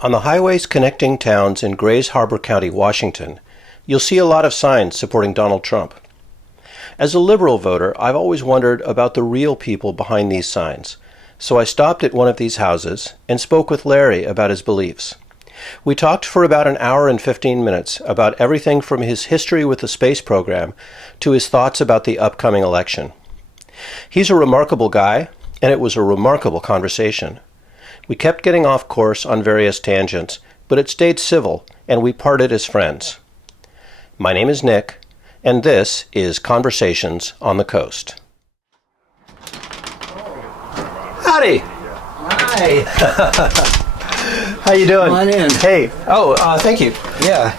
On the highways connecting towns in Grays Harbor County, Washington, you'll see a lot of signs supporting Donald Trump. As a liberal voter, I've always wondered about the real people behind these signs, so I stopped at one of these houses and spoke with Larry about his beliefs. We talked for about an hour and 15 minutes about everything from his history with the space program to his thoughts about the upcoming election. He's a remarkable guy, and it was a remarkable conversation. We kept getting off course on various tangents, but it stayed civil, and we parted as friends. My name is Nick, and this is Conversations on the Coast. Howdy! Hi! How you doing? Come on in. Hey. Thank you. Yeah.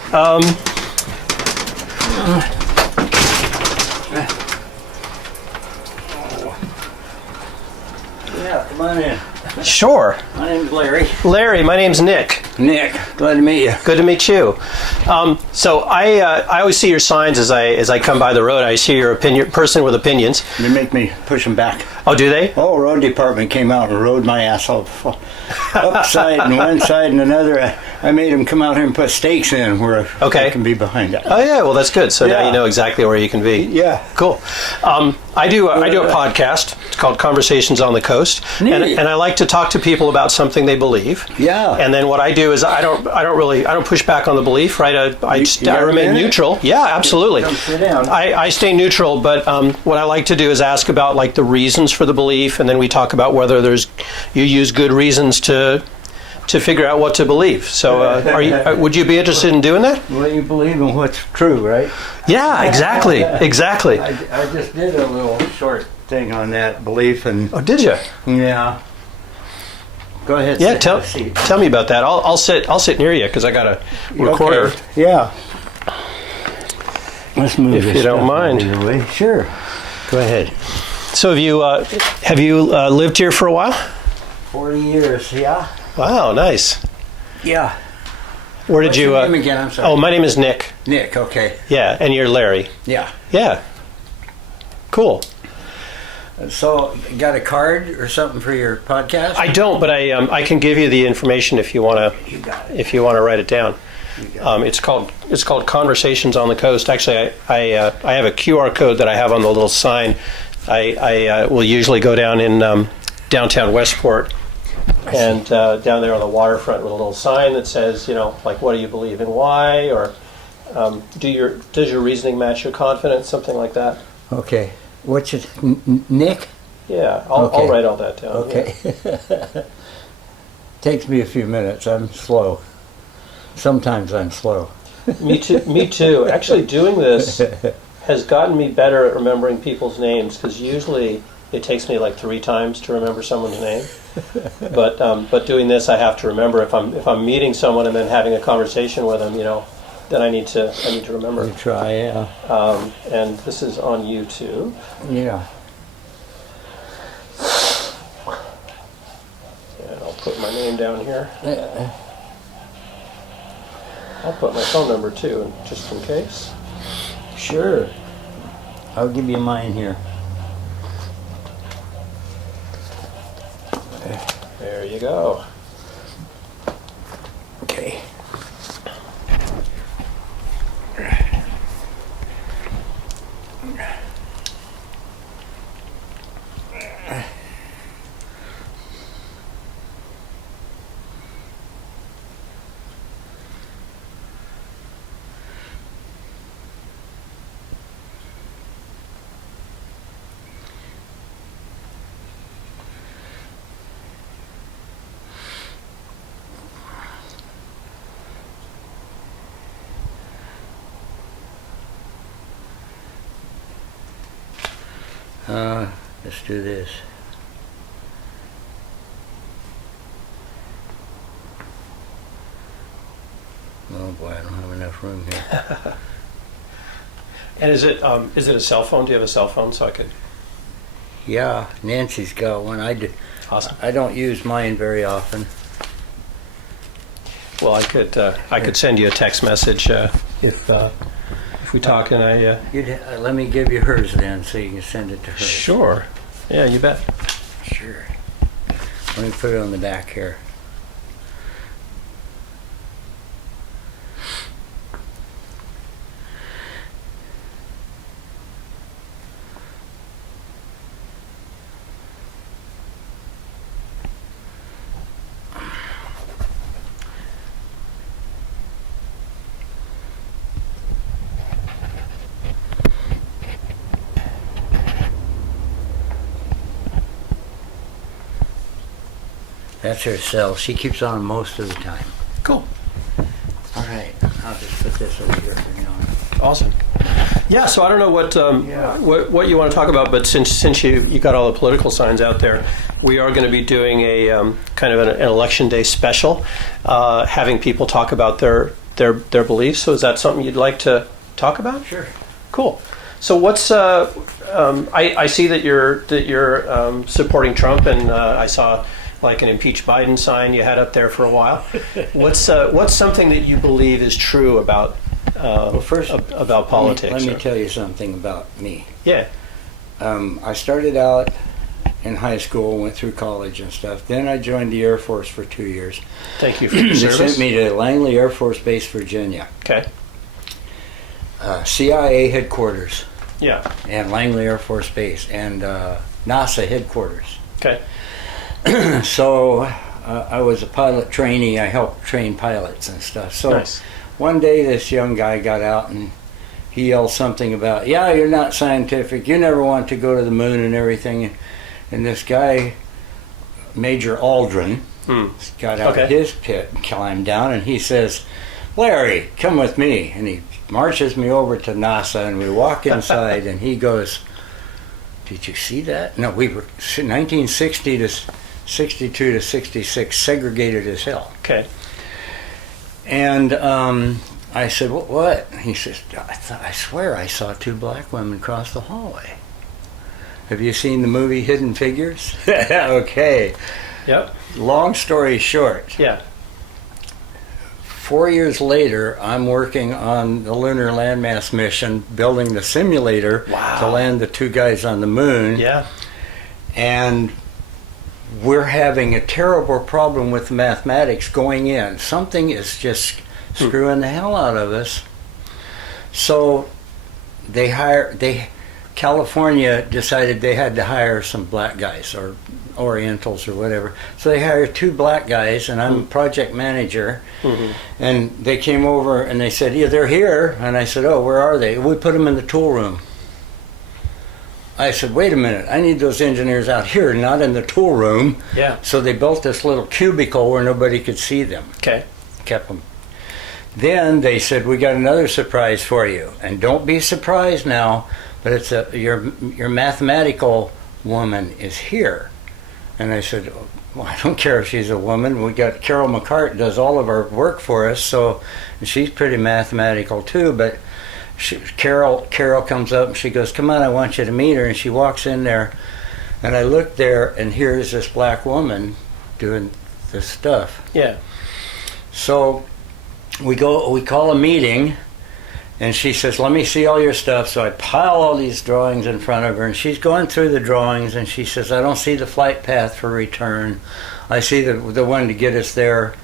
Yeah, come on in. Sure. My name's Larry. Larry, my name's Nick. Nick, glad to meet you. Good to meet you. So I always see your signs as I come by the road. I see you're a person with opinions. They make me push them back. Oh, do they? Oh, road department came out and rode my ass off upside and one side and another. I made them come out here and put stakes in where I can be behind it. Oh yeah, well that's good. So now you know exactly where you can be. Yeah. Cool. I do a podcast. It's called Conversations on the Coast, and I like to talk to people about something they believe. Yeah. And then what I do is I don't push back on the belief, right? I remain neutral. Yeah, absolutely. Come sit down. I stay neutral, but what I like to do is ask about like the reasons for the belief, and then we talk about whether you use good reasons to figure out what to believe. So would you be interested in doing that? Well, you believe in what's true, right? Yeah, exactly. Exactly. I just did a little short thing on that belief. Oh, did you? Yeah. Go ahead. Yeah, tell me about that. I'll sit near you because I got a recorder. Okay. Yeah. Let's move if this you don't stuff mind. out of your way. Sure. Go ahead. So have you lived here for a while? 40 years. Yeah. Wow, nice. Yeah. Where did you? What's your name again? I'm sorry. Oh, my name is Nick. Nick. Okay. Yeah, and you're Larry. Yeah. Yeah. Cool. So, you got a card or something for your podcast? I don't, but I can give you the information if you want to. You got it. If you want to write it down. It's called Conversations on the Coast. Actually, I have a QR code that I have on the little sign. I will usually go down in downtown Westport, and down there on the waterfront with a little sign that says, like, what do you believe and why, or does your reasoning match your confidence, something like that. Okay. What's it, Nick? Yeah, I'll write all that down. Okay. Yeah. Takes me a few minutes. I'm slow. Sometimes I'm slow. Me too. Actually, doing this has gotten me better at remembering people's names, because usually it takes me like 3 times to remember someone's name. But doing this, I have to remember if I'm meeting someone and then having a conversation with them, then I need to remember. You try, yeah. And this is on YouTube. Yeah. And I'll put my name down here. Yeah. I'll put my phone number too, just in case. Sure. I'll give you mine here. There you go. Okay. Let's do this. Oh boy, I don't have enough room here. And is it a cell phone? Do you have a cell phone so I could? Yeah, Nancy's got one. Awesome. I don't use mine very often. Well, I could send you a text message if we talk and I... let me give you hers then, so you can send it to her. Sure. Yeah, you bet. Sure. Let me put it on the back here. That's her cell. She keeps on most of the time. Cool. All right. I'll just put this over here for now. Awesome. Yeah, so I don't know what you want to talk about, but since you got all the political signs out there, we are going to be doing a kind of an election day special, having people talk about their beliefs. So is that something you'd like to talk about? Sure. Cool. So what's I see that you're supporting Trump, and I saw like an impeach Biden sign you had up there for a while. What's something that you believe is true about about politics? Let me tell you something about me. Yeah. I started out in high school, went through college and stuff. Then I joined the Air Force for 2 years. Thank you for your service. They sent me to Langley Air Force Base, Virginia. Okay. CIA headquarters. Yeah. And Langley Air Force Base and NASA headquarters. Okay. So I was a pilot trainee. I helped train pilots and stuff. So nice. One day this young guy got out and he yelled something about, yeah, you're not scientific. You never want to go to the moon and everything. And this guy, Major Aldrin, got out of his pit and climbed down, and he says, Larry, come with me. And he marches me over to NASA, and we walk inside, and he goes, did you see that? No, we were 1960 to 62 to 66, segregated as hell. Okay. And I said, what? He says, I swear I saw 2 black women cross the hallway. Have you seen the movie Hidden Figures? Okay. Yep. Long story short. Yeah. 4 years later, I'm working on the lunar landmass mission, building the simulator to land the 2 guys on the moon. Yeah. And we're having a terrible problem with mathematics going in. Something is just screwing the hell out of us. So California decided they had to hire some black guys or Orientals or whatever. So they hired 2 black guys, and I'm project manager. And they came over and they said, yeah, they're here. And I said, oh, where are they? We put them in the tool room. I said, wait a minute, I need those engineers out here, not in the tool room. Yeah. So they built this little cubicle where nobody could see them. Okay. Kept them. Then they said, we got another surprise for you. And don't be surprised now, but it's your mathematical woman is here. And I said, well, I don't care if she's a woman. We got Carol McCart does all of our work for us, so she's pretty mathematical too. But Carol comes up and she goes, come on, I want you to meet her. And she walks in there, and I look there, and here's this black woman doing this stuff. Yeah. So we call a meeting. And she says, let me see all your stuff. So I pile all these drawings in front of her, and she's going through the drawings, and she says, I don't see the flight path for return. I see the one to get us there,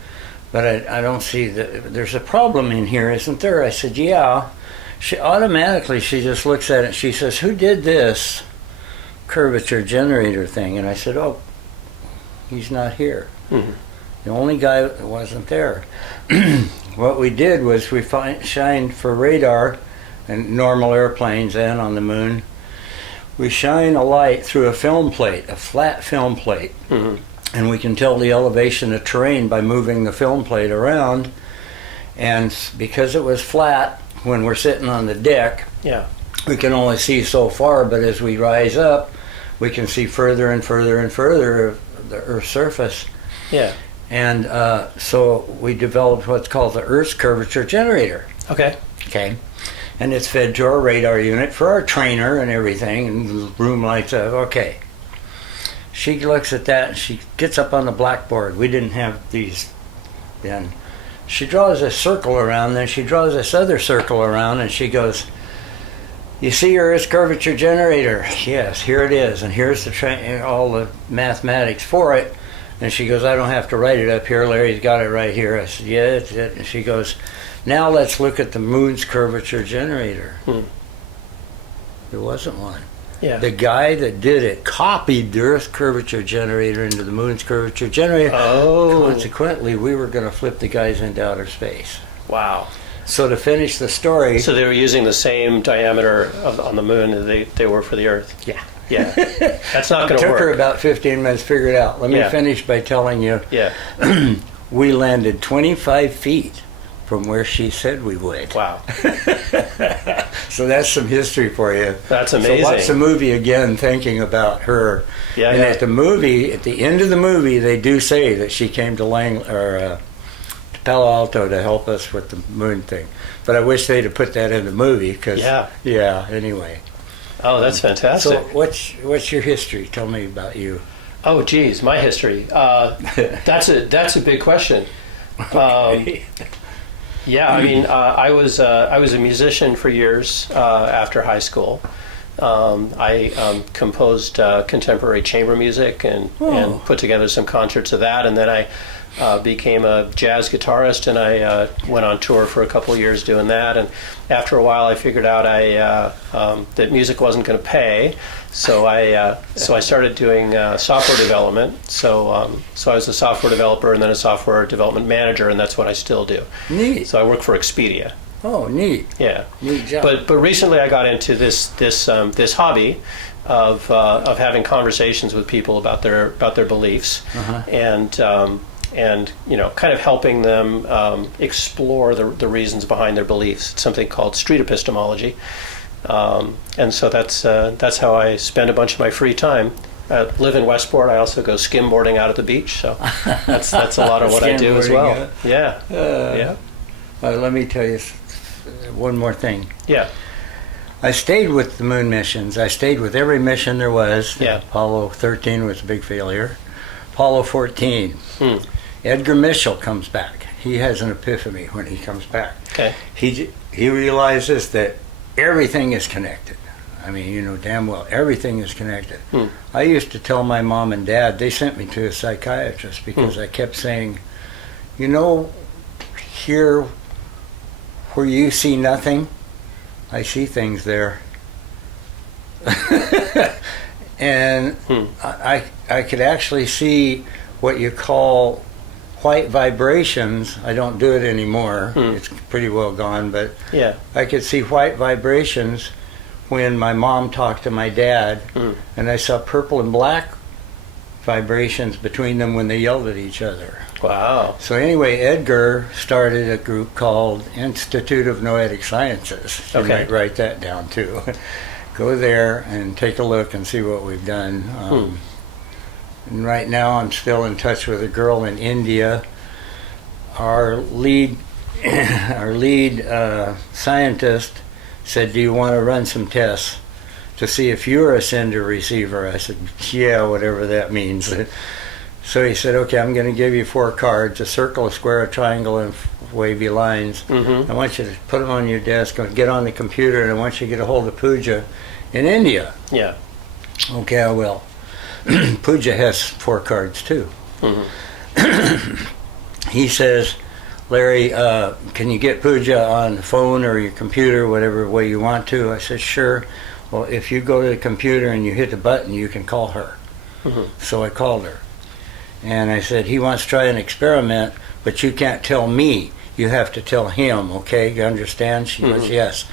but I don't see there's a problem in here, isn't there? I said, yeah. She just looks at it, and she says, who did this curvature generator thing? And I said, oh, he's not here. The only guy that wasn't there. What we did was we shined for radar and normal airplanes and on the moon. We shine a light through a film plate, a flat film plate. And we can tell the elevation of terrain by moving the film plate around. And because it was flat, when we're sitting on the deck, we can only see so far, but as we rise up, we can see further and further and further of the Earth's surface. Yeah. And so we developed what's called the Earth's curvature generator. Okay. And it's fed to our radar unit for our trainer and everything, and the room lights up. Okay. She looks at that, and she gets up on the blackboard. We didn't have these then. She draws a circle around, then she draws this other circle around, and she goes, you see your Earth's curvature generator? Yes, here it is, and here's all the mathematics for it. And she goes, I don't have to write it up here. Larry's got it right here. I said, yeah, it's it. And she goes, now let's look at the moon's curvature generator. There wasn't one. Yeah. The guy that did it copied the Earth's curvature generator into the moon's curvature generator. Oh. Consequently, we were going to flip the guys into outer space. Wow. So to finish the story... So they were using the same diameter on the moon as they were for the Earth? Yeah. Yeah. That's not going It to took work. her about 15 minutes to figure it out. Let me Yeah. finish by telling you, Yeah. we landed 25 feet from where she said we would. Wow. So that's some history for you. That's amazing. So watch the movie again thinking about her. Yeah, and yeah. at the end of the movie, they do say that she came to to Palo Alto to help us with the moon thing. But I wish they'd have put that in the movie because, anyway. Oh, that's fantastic. So what's your history? Tell me about you. Oh, geez, my history. That's a big question. Yeah, I mean, I was a musician for years after high school. I composed contemporary chamber music and put together some concerts of that, and then I became a jazz guitarist, and I went on tour for a couple of years doing that. And after a while, I figured out that music wasn't going to pay, so I started doing software development. So I was a software developer and then a software development manager, and that's what I still do. Neat. So I work for Expedia. Oh, neat. Yeah. Neat job. But recently I got into this hobby of having conversations with people about their beliefs, and kind of helping them explore the reasons behind their beliefs. It's something called street epistemology, and so that's how I spend a bunch of my free time. I live in Westport. I also go skimboarding out at the beach, so that's a lot of what I do as well. Yeah, yeah. Let me tell you one more thing. Yeah. I stayed with the moon missions. I stayed with every mission there was. Yeah. Apollo 13 was a big failure. Apollo 14. Edgar Mitchell comes back. He has an epiphany when he comes back. Okay. He realizes that everything is connected. I mean, you know damn well, everything is connected. I used to tell my mom and dad, they sent me to a psychiatrist because I kept saying, you know, here where you see nothing, I see things there. And I could actually see what you call white vibrations. I don't do it anymore. It's pretty well gone, but Yeah. I could see white vibrations when my mom talked to my dad, and I saw purple and black vibrations between them when they yelled at each other. Wow. So anyway, Edgar started a group called Institute of Noetic Sciences. You Okay. might write that down too. Go there and take a look and see what we've done. And right now I'm still in touch with a girl in India. Our lead scientist said, do you want to run some tests to see if you're a sender receiver? I said, yeah, whatever that means. So he said, okay, I'm going to give you 4 cards, a circle, a square, a triangle, and wavy lines. I want you to put them on your desk, get on the computer, and I want you to get a hold of Pooja in India. Yeah. Okay, I will. Pooja has 4 cards too. He says, Larry, can you get Pooja on the phone or your computer, whatever way you want to? I said, sure. Well, if you go to the computer and you hit the button, you can call her. So I called her. And I said, he wants to try an experiment, but you can't tell me. You have to tell him, okay? You understand? She goes, yes.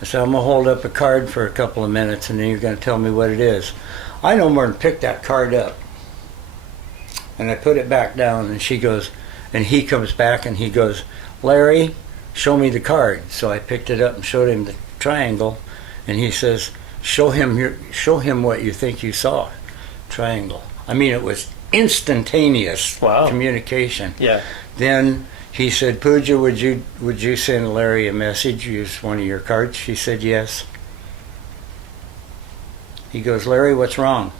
I said, I'm going to hold up a card for a couple of minutes, and then you're going to tell me what it is. I no more than pick that card up. And I put it back down, and she goes, and he comes back, and he goes, Larry, show me the card. So I picked it up and showed him the triangle, and he says, show him what you think you saw. Triangle. I mean, it was instantaneous communication. Yeah. Then he said, Pooja, would you send Larry a message, use one of your cards? She said, yes. He goes, Larry, what's wrong?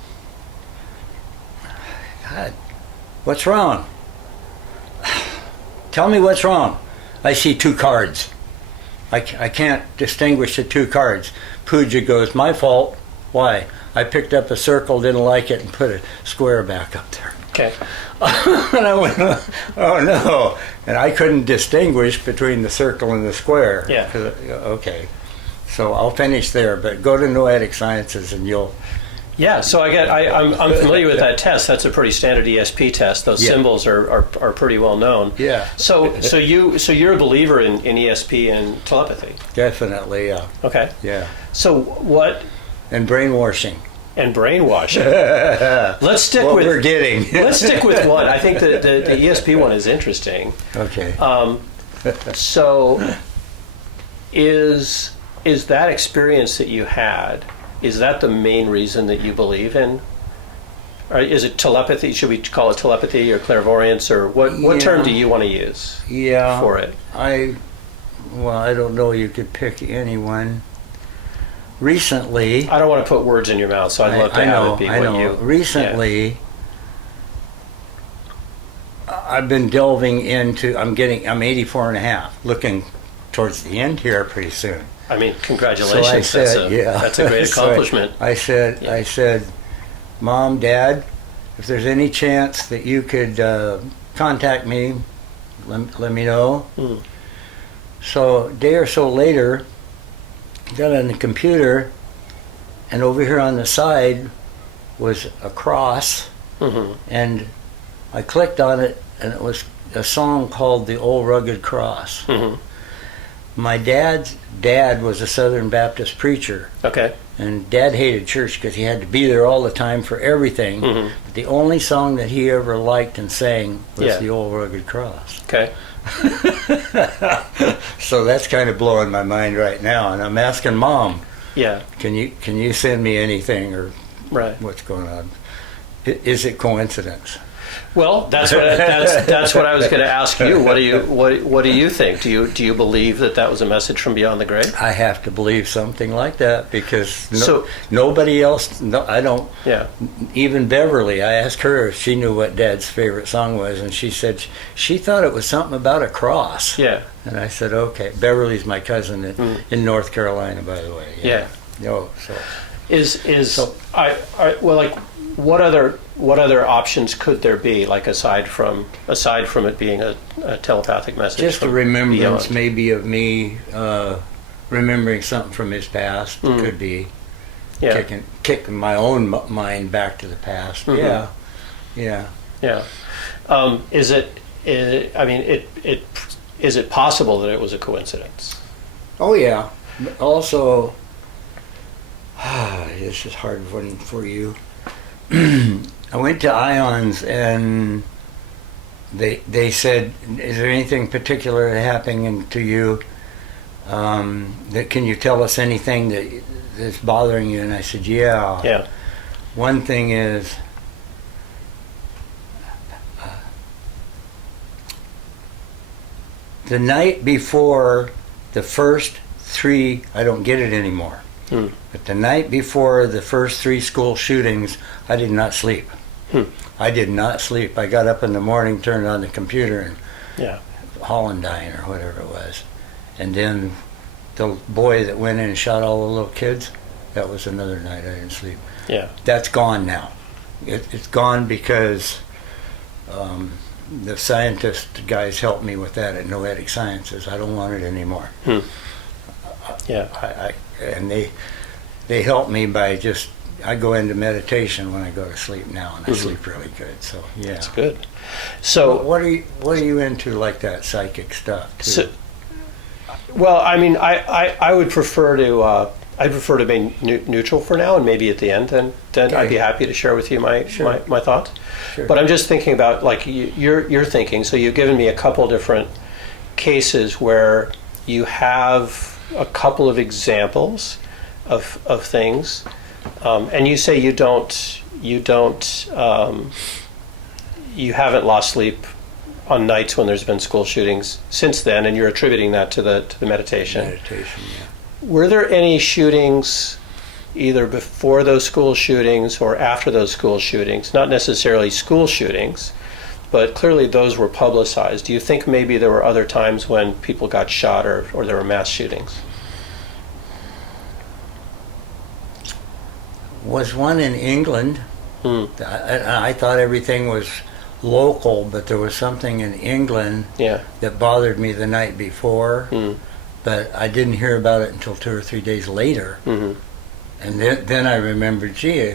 God, what's wrong? Tell me what's wrong. I see 2 cards. I can't distinguish the 2 cards. Pooja goes, my fault. Why? I picked up a circle, didn't like it, and put a square back up there. Okay. And I went, oh no. And I couldn't distinguish between the circle and the square. Yeah. Okay. So I'll finish there, but go to Noetic Sciences and you'll... Yeah, so I'm familiar with that test. That's a pretty standard ESP test. Those symbols are pretty well known. Yeah. So you're a believer in ESP and telepathy. Definitely, yeah. Okay. Yeah. So what... And brainwashing. and brainwashing. Let's stick what with we're getting. let's stick with one. I think the ESP one is interesting. Okay. So, is that experience that you had? Is that the main reason that you believe in? Or is it telepathy? Should we call it telepathy or clairvoyance, or what term do you want to use for it? I don't know. You could pick anyone. Recently, I don't want to put words in your mouth, so I'd love to have it be what you... Recently, I've been delving into, I'm 84 and a half, looking towards the end here pretty soon. I mean, congratulations. So I said, that's a great accomplishment. So I said, Mom, Dad, if there's any chance that you could contact me, let me know. So a day or so later, got on the computer, and over here on the side was a cross, and I clicked on it, and it was a song called "The Old Rugged Cross." My dad's dad was a Southern Baptist preacher. Okay. And Dad hated church because he had to be there all the time for everything. But the only song that he ever liked and sang was "The Old Rugged Cross." Okay. So that's kind of blowing my mind right now, and I'm asking Mom. Yeah. Can you send me anything, or what's going on? Is it coincidence? Well, that's what I was going to ask you. What do you think? Do you believe that was a message from beyond the grave? I have to believe something like that because nobody else. No, I don't. Yeah. Even Beverly, I asked her if she knew what Dad's favorite song was, and she said she thought it was something about a cross. Yeah. And I said, okay. Beverly's my cousin in North Carolina, by the way. Yeah. No. So what other options could there be, like aside from it being a telepathic message? Just a remembrance, beyond? maybe, of me remembering something from his past. Could be kicking my own mind back to the past. Yeah. Is it possible that it was a coincidence? Oh yeah. Also, this is a hard one for you. I went to Ions, and they said, "Is there anything particular happening to you? That can you tell us anything that's bothering you?" And I said, "Yeah. Yeah. One thing is, the night before the first three, I don't get it anymore. But the night before the first three school shootings, I did not sleep. I did not sleep. I got up in the morning, turned on the computer, and Hollandine or whatever it was. And then the boy that went in and shot all the little kids, that was another night I didn't sleep. Yeah. That's gone now. It's gone because the scientist guys helped me with that at Noetic Sciences. I don't want it anymore. And they help me by just, I go into meditation when I go to sleep now, and I sleep really good. So yeah, that's good. So what are you into, like that psychic stuff too? So, well, I mean, I would prefer to be neutral for now, and maybe at the end, then okay. I'd be happy to share with you my thoughts. Sure. But I'm just thinking about, like, you're thinking. So you've given me a couple different cases where you have a couple of examples of things, and you say you haven't lost sleep on nights when there's been school shootings since then, and you're attributing that to the meditation. Meditation, yeah. Were there any shootings either before those school shootings or after those school shootings? Not necessarily school shootings, but clearly those were publicized. Do you think maybe there were other times when people got shot or there were mass shootings? Was one in England. I thought everything was local, but there was something in England that bothered me the night before, but I didn't hear about it until 2 or 3 days later. And then I remembered, gee,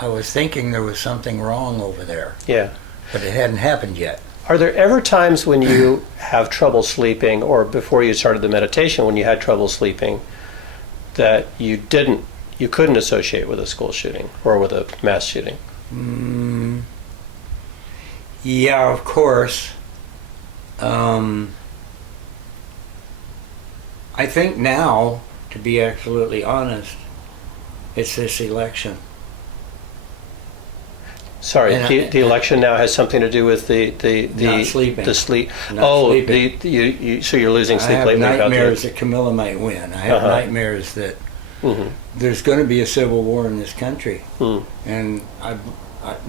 I was thinking there was something wrong over there. Yeah. But it hadn't happened yet. Are there ever times when you have trouble sleeping, or before you started the meditation when you had trouble sleeping, that you didn't you couldn't associate with a school shooting or with a mass shooting? Yeah, of course. I think now, to be absolutely honest, it's this election. Sorry, the election now has something to do with the Not sleeping. The sleep. Not sleeping. So you're losing sleep I have lately about nightmares that Kamala might win. I have nightmares that there's going to be a civil war in this country, and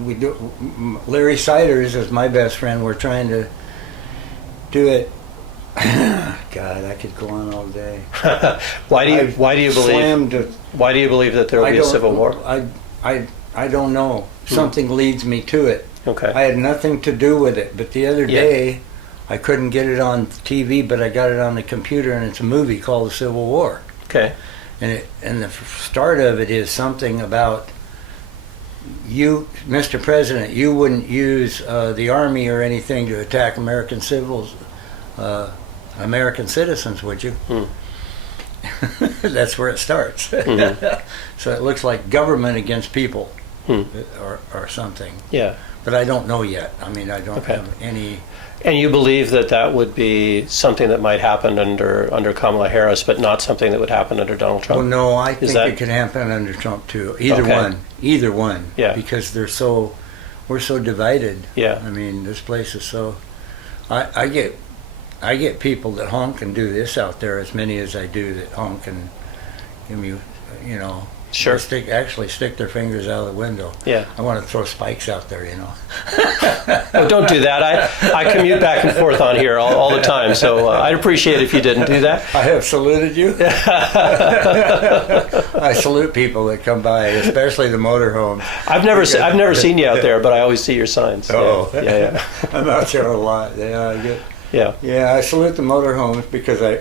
we do. Larry Siders is my best friend. We're trying to do it. God, I could go on all day. Why do you believe that there will be a civil war? I don't know. Something leads me to it. Okay. I had nothing to do with it, but the other day I couldn't get it on TV, but I got it on the computer, and it's a movie called The Civil War. Okay. And the start of it is something about you, Mr. President, you wouldn't use the army or anything to attack American citizens, would you? That's where it starts. So it looks like government against people, or something. Yeah. But I don't know yet. I mean, I don't have any. And you believe that would be something that might happen under Kamala Harris, but not something that would happen under Donald Trump? Well, no, I think it could happen under Trump too. Either one. Yeah. Because we're so divided. Yeah. I mean, this place is so. I get people that honk and do this out there, as many as I do that honk and give me, Sure. stick their fingers out of the window. Yeah. I want to throw spikes out there, Oh, don't do that. I commute back and forth on here all the time, so I'd appreciate it if you didn't do that. I have saluted you. I salute people that come by, especially the motorhomes. I've never seen you out there, but I always see your signs. Oh, yeah. I'm out there a lot. Yeah, I salute the motorhomes because I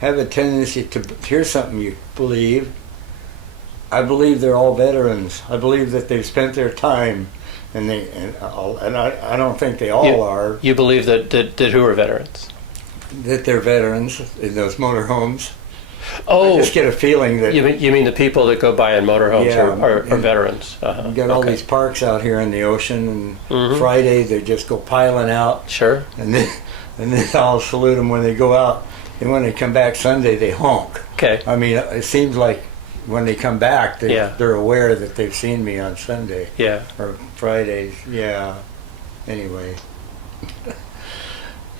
have a tendency to hear something you believe. I believe they're all veterans. I believe that they've spent their time, and I don't think they all are. You believe that who are veterans? That they're veterans in those motorhomes. Oh, I just get a feeling that you mean the people that go by in motorhomes are veterans. You got all these parks out here in the ocean, and Friday they just go piling out. Sure. And then I'll salute them when they go out, and when they come back Sunday they honk. Okay. I mean, it seems like when they come back, they're aware that they've seen me on Sunday. Yeah. Or Fridays. Yeah. Anyway.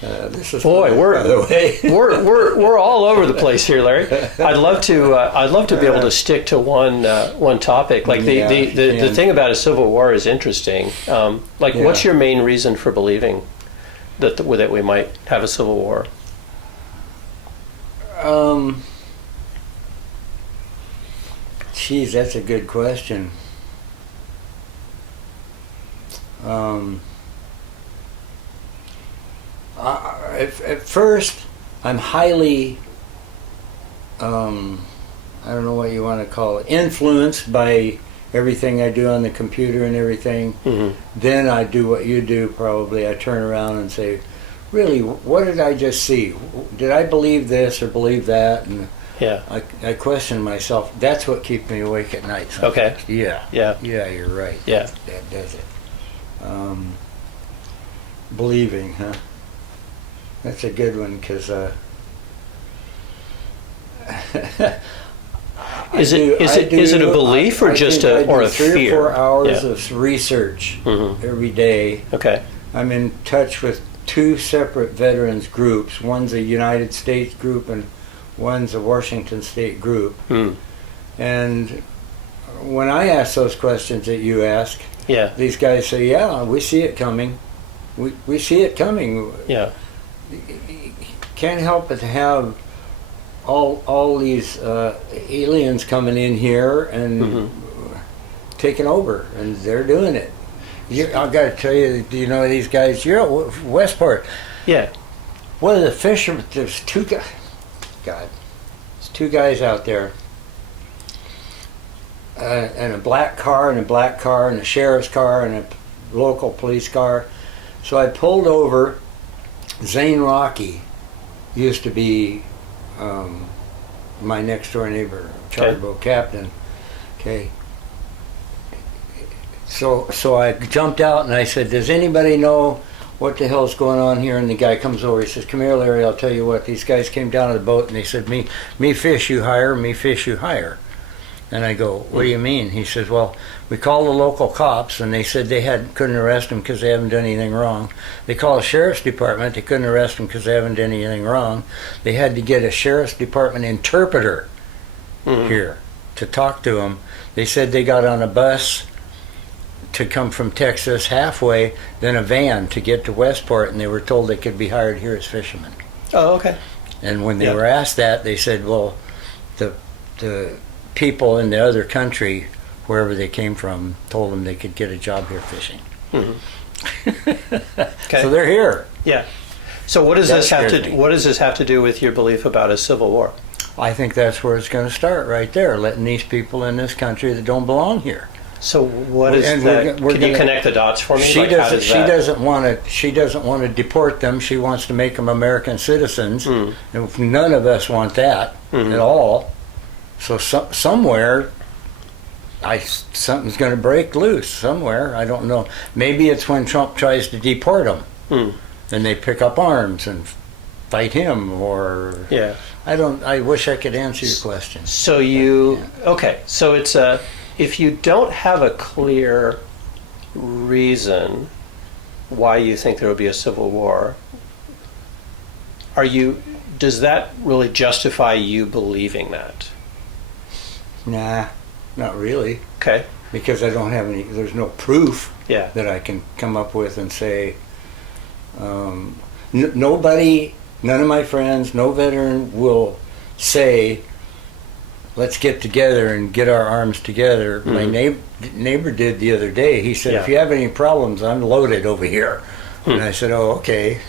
This is Boy, we're all over the place here, Larry. I'd love to be able to stick to one topic. Like the thing about a civil war is interesting. What's your main reason for believing that we might have a civil war? Geez, that's a good question. At first, I'm highly, I don't know what you want to call it, influenced by everything I do on the computer and everything. Then I do what you do probably. I turn around and say, really, what did I just see? Did I believe this or believe that? And I question myself. That's what keeps me awake at night sometimes. Okay. Yeah, you're right. Yeah. That does it. Believing, huh? That's a good one, because is it a belief or just a fear? 3 or 4 hours of research every day. Okay. I'm in touch with 2 separate veterans groups. One's a United States group and one's a Washington State group. And when I ask those questions that you ask, these guys say, "Yeah, we see it coming. We see it coming." Yeah. Can't help but to have all these aliens coming in here and taking over, and they're doing it. I got to tell you, do you know these guys? You're at Westport. Yeah. One of the fishermen, there's 2 guys. God, there's 2 guys out there, and a black car and a sheriff's car and a local police car. So I pulled over. Zane Rocky used to be my next door neighbor, charter boat captain. Okay. So I jumped out and I said, does anybody know what the hell's going on here? And the guy comes over, he says, come here, Larry, I'll tell you what. These guys came down to the boat and they said, me fish you hire, me fish you hire. And I go, what do you mean? He says, well, we called the local cops and they said they couldn't arrest him because they haven't done anything wrong. They called the sheriff's department, they couldn't arrest him because they haven't done anything wrong. They had to get a sheriff's department interpreter here to talk to him. They said they got on a bus to come from Texas halfway, then a van to get to Westport, and they were told they could be hired here as fishermen. Oh, okay. And when they were asked that, they said, well, the people in the other country, wherever they came from, told them they could get a job here fishing. Okay. So they're here. Yeah. So what does this have to do with your belief about a civil war? I think that's where it's going to start, right there, letting these people in this country that don't belong here. So what is that? Can you connect the dots for me? She doesn't want to deport them. She wants to make them American citizens. And none of us want that at all. So somewhere, something's going to break loose somewhere. I don't know. Maybe it's when Trump tries to deport them. Then they pick up arms and fight him, or I wish I could answer your question. So okay. So it's if you don't have a clear reason why you think there will be a civil war, does that really justify you believing that? Nah, not really. Okay. Because I don't have there's no proof that I can come up with and say, nobody, none of my friends, no veteran will say, let's get together and get our arms together. My neighbor did the other day. He said, if you have any problems, I'm loaded over here. And I said, oh, okay.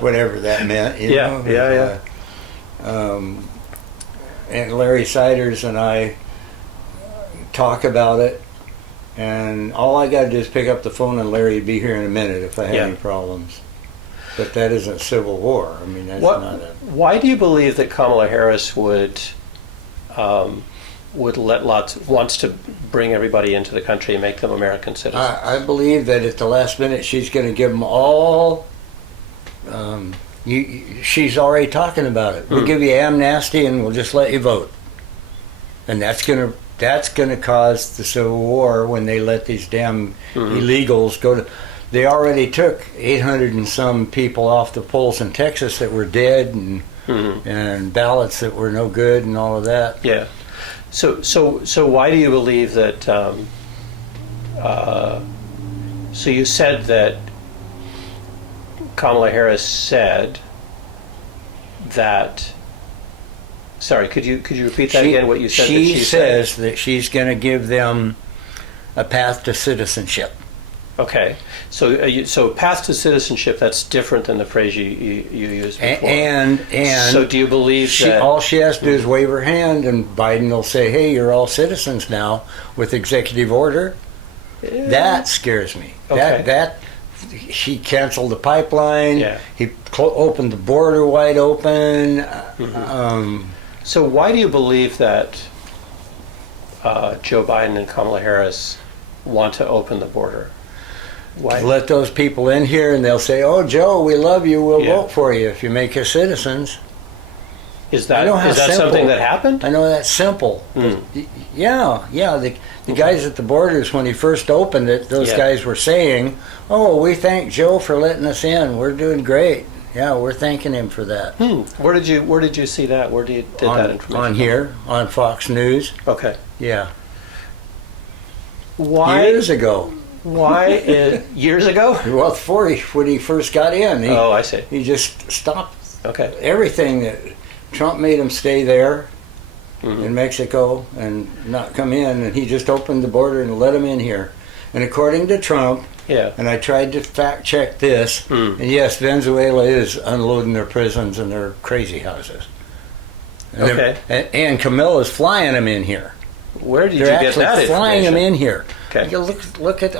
Whatever that meant. You know? And Larry Siders and I talk about it, and all I got to do is pick up the phone and Larry would be here in a minute if I had any problems. But that isn't civil war. I mean, that's not a... Why do you believe that Kamala Harris wants to bring everybody into the country and make them American citizens? I believe that at the last minute she's going to give them all... she's already talking about it. We'll give you amnesty and we'll just let you vote. And that's going to cause the Civil War when they let these damn illegals go to... They already took 800 and some people off the polls in Texas that were dead, and ballots that were no good, and all of that. Yeah. So why do you believe that? So you said that Kamala Harris said that. Sorry, could you repeat that again? What you said? She says that she's going to give them a path to citizenship. Okay, so path to citizenship, that's different than the phrase you used before. And so do you believe that... All she has to do is wave her hand and Biden will say, hey, you're all citizens now with executive order? That scares me. Okay. He canceled the pipeline. Yeah. He opened the border wide open. So why do you believe that Joe Biden and Kamala Harris want to open the border? Why? Let those people in here and they'll say, oh, Joe, we love you, we'll vote for you if you make us citizens. Is that something that happened? I know that's simple. Yeah. The guys at the borders, when he first opened it, those guys were saying, oh, we thank Joe for letting us in. We're doing great. Yeah, we're thanking him for that. Where did you see that? Where did that information? On here, on Fox News. Okay. Yeah. Why? Years ago. Why? Years ago? Well, when he first got in. I see. He just stopped everything that Trump made him stay there in Mexico and not come in, and he just opened the border and let him in here. And according to Trump, and I tried to fact check this, and yes, Venezuela is unloading their prisons and their crazy houses. And Camilla's flying them in here. Where did you They're get that actually flying them information? in here. Okay. You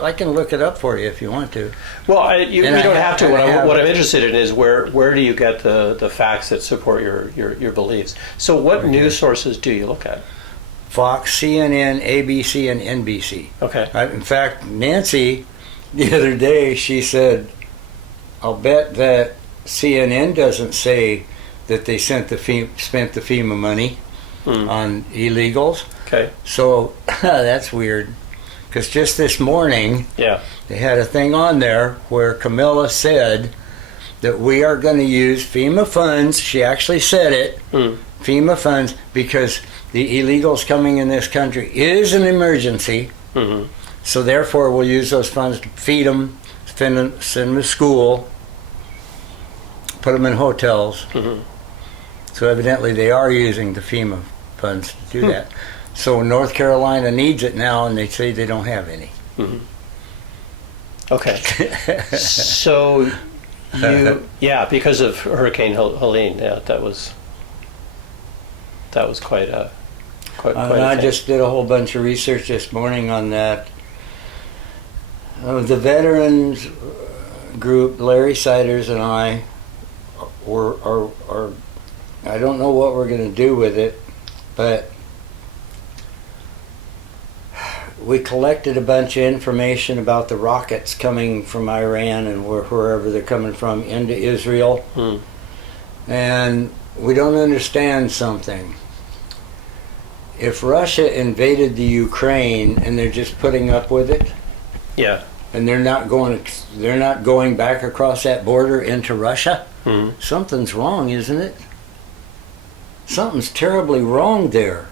I can look it up for you if you want to. Well, you don't have to. What I'm it. interested in is where do you get the facts that support your beliefs? So what news sources do you look at? Fox, CNN, ABC, and NBC. Okay. In fact, Nancy, the other day, she said, I'll bet that CNN doesn't say that they spent the FEMA money on illegals. Okay. So that's weird. Because just this morning, they had a thing on there where Kamala said that we are going to use FEMA funds. She actually said it, FEMA funds, because the illegals coming in this country is an emergency. Mm-hmm. So therefore, we'll use those funds to feed them, send them to school, put them in hotels. Mm-hmm. So evidently, they are using the FEMA funds to do that. So North Carolina needs it now, and they say they don't have any. Mm-hmm. Okay. So because of Hurricane Helene, that was quite a I thing. just did a whole bunch of research this morning on that. The veterans group, Larry Siders and I, are I don't know what we're going to do with it, but we collected a bunch of information about the rockets coming from Iran and wherever they're coming from into Israel. And we don't understand something. If Russia invaded the Ukraine and they're just putting up with it, and they're not going back across that border into Russia, something's wrong, isn't it? Something's terribly wrong there.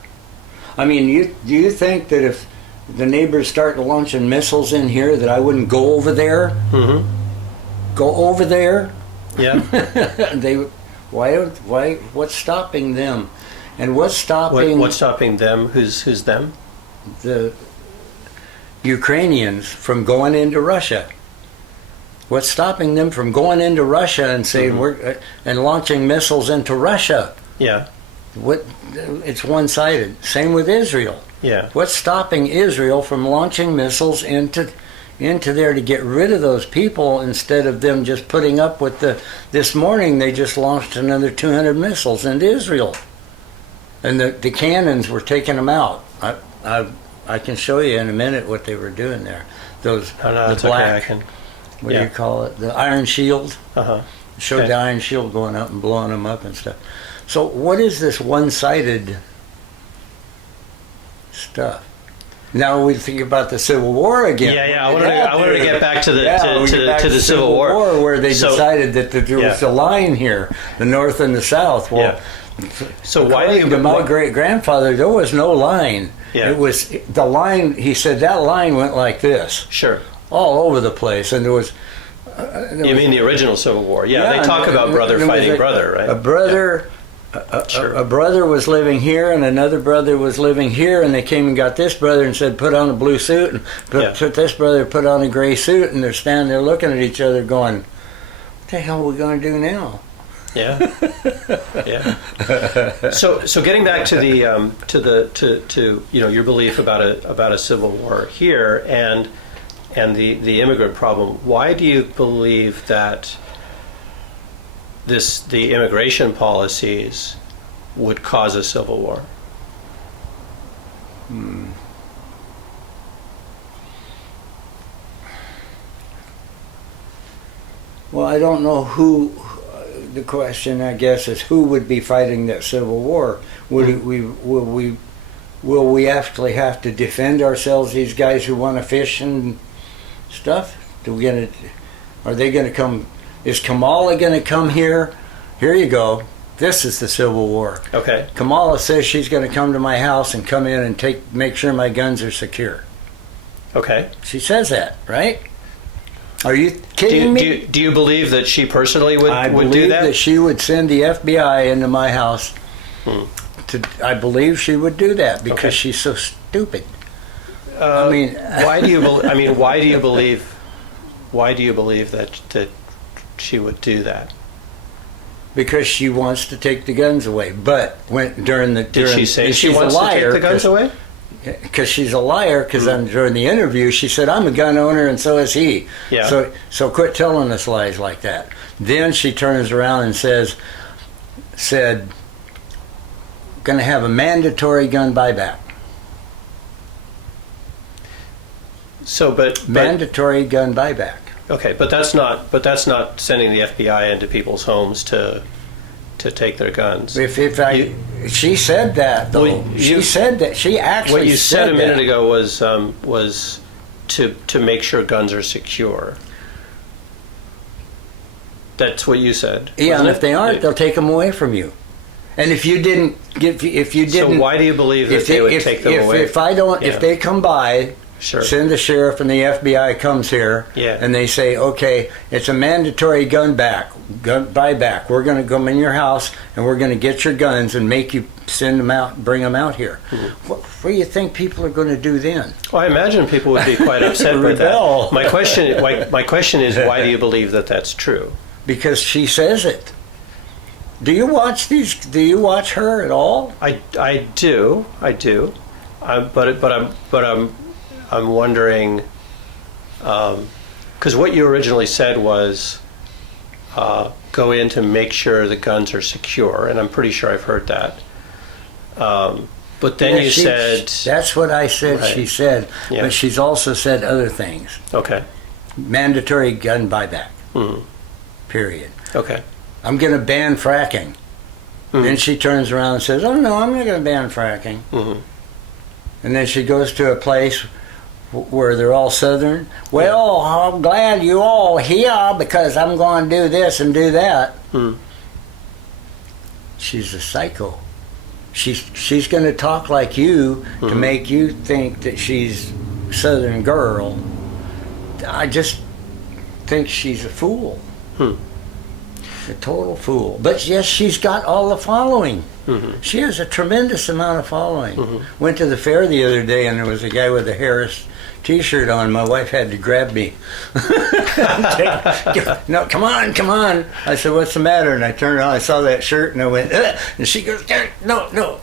I mean, do you think that if the neighbors start launching missiles in here that I wouldn't go over there? Go over there? Yeah. What's stopping them? And what's stopping them? Who's them? The Ukrainians from going into Russia? What's stopping them from going into Russia and saying and launching missiles into Russia? Yeah. It's one-sided. Same with Israel. Yeah. What's stopping Israel from launching missiles into there to get rid of those people instead of them just putting up with this morning they just launched another 200 missiles into Israel. And the cannons were taking them out. I can show you in a minute what they were doing there. The black, okay, what do you call it? The Iron Shield. Showed the Iron Shield going up and blowing them up and stuff. So what is this one-sided stuff? Now we think about the Civil War again. Yeah. I wanted to get back to the Civil War where they decided that there was a line here, the North and the South. Well, so why do you? To my great grandfather, there was no line. Yeah. It was the line. He said that line went like this. Sure. All over the place, and there was. You mean the original Civil War? Yeah, they talk about brother fighting brother, right? A brother. A brother was living here, and another brother was living here, and they came and got this brother and said, "Put on a blue suit," and put this brother put on a gray suit, and they're standing there looking at each other, going, "What the hell are we going to do now?" Yeah. So getting back to the your belief about a civil war here and the immigrant problem. Why do you believe that the immigration policies would cause a civil war? Well, I don't know who. The question, I guess, is who would be fighting that civil war? Will we actually have to defend ourselves? These guys who want to fish and stuff. Are they going to come? Is Kamala going to come here? Here you go. This is the Civil War. Okay. Kamala says she's going to come to my house and come in and make sure my guns are secure. Okay. She says that, right? Are you kidding me? Do you believe that she personally would do that? I believe that she would send the FBI into my house. I believe she would do that because she's so stupid. Why do you believe that she would do that? Because she wants to take the guns away. But during Did she say she she's wants a liar, to take the guns away? because she's a liar, because during the interview she said, I'm a gun owner and so is he. Yeah. So quit telling us lies like that. Then she turns around and said, going to have a mandatory gun buyback. So, but mandatory gun buyback. Okay, but that's not sending the FBI into people's homes to take their guns. She said that though. Well, she said that. She actually. What you said a minute that. ago was to make sure guns are secure. That's what you said. Yeah, and if they aren't, they'll take them away from you. And if you didn't, so why do you believe that they would take them away? If they come by. Sure. Send the sheriff and the FBI comes here, and they say, okay, it's a mandatory gun buyback. We're going to come in your house and we're going to get your guns and make you send them out, bring them out here. Mm-hmm. What do you think people are going to do then? Well, I imagine people would be quite upset with that. My question is, why do you believe that that's true? Because she says it. Do you watch these? Do you watch her at all? I do. But I'm wondering, because what you originally said was go in to make sure the guns are secure, and I'm pretty sure I've heard that. But then you said... That's what I said, right. She said, but she's also said other things. Okay. Mandatory gun buyback, period. Okay. I'm going to ban fracking. Then she turns around and says, oh no, I'm not going to ban fracking. And then she goes to a place where they're all Southern. Well, I'm glad you all here because I'm going to do this and do that. She's a psycho. She's going to talk like you to make you think that she's a Southern girl. I just think she's a fool. A total fool. But yes, she's got all the following. She has a tremendous amount of following. Went to the fair the other day and there was a guy with a Harris t-shirt on. My wife had to grab me. No, come on. I said, what's the matter? And I turned around, I saw that shirt and I went, ugh! And she goes, no.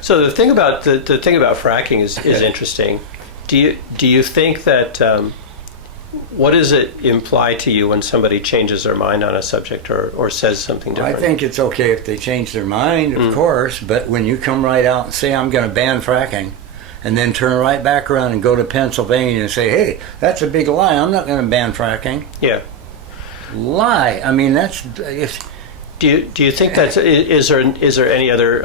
So the thing about fracking is interesting. Do you think that what does it imply to you when somebody changes their mind on a subject or says something different? I think it's okay if they change their mind, of course, but when you come right out and say, I'm going to ban fracking, and then turn right back around and go to Pennsylvania and say, hey, that's a big lie, I'm not going to ban fracking. Yeah. Lie. I mean, that's... Do you think that's... Is there any other...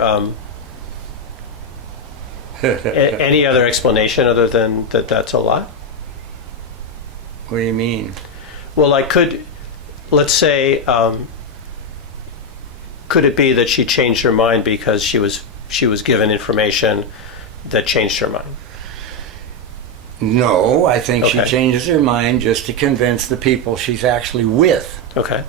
any other explanation other than that's a lie? What do you mean? Well, let's say, could it be that she changed her mind because she was given information that changed her mind? No, I think she changes her mind just to convince the people she's actually with. Okay.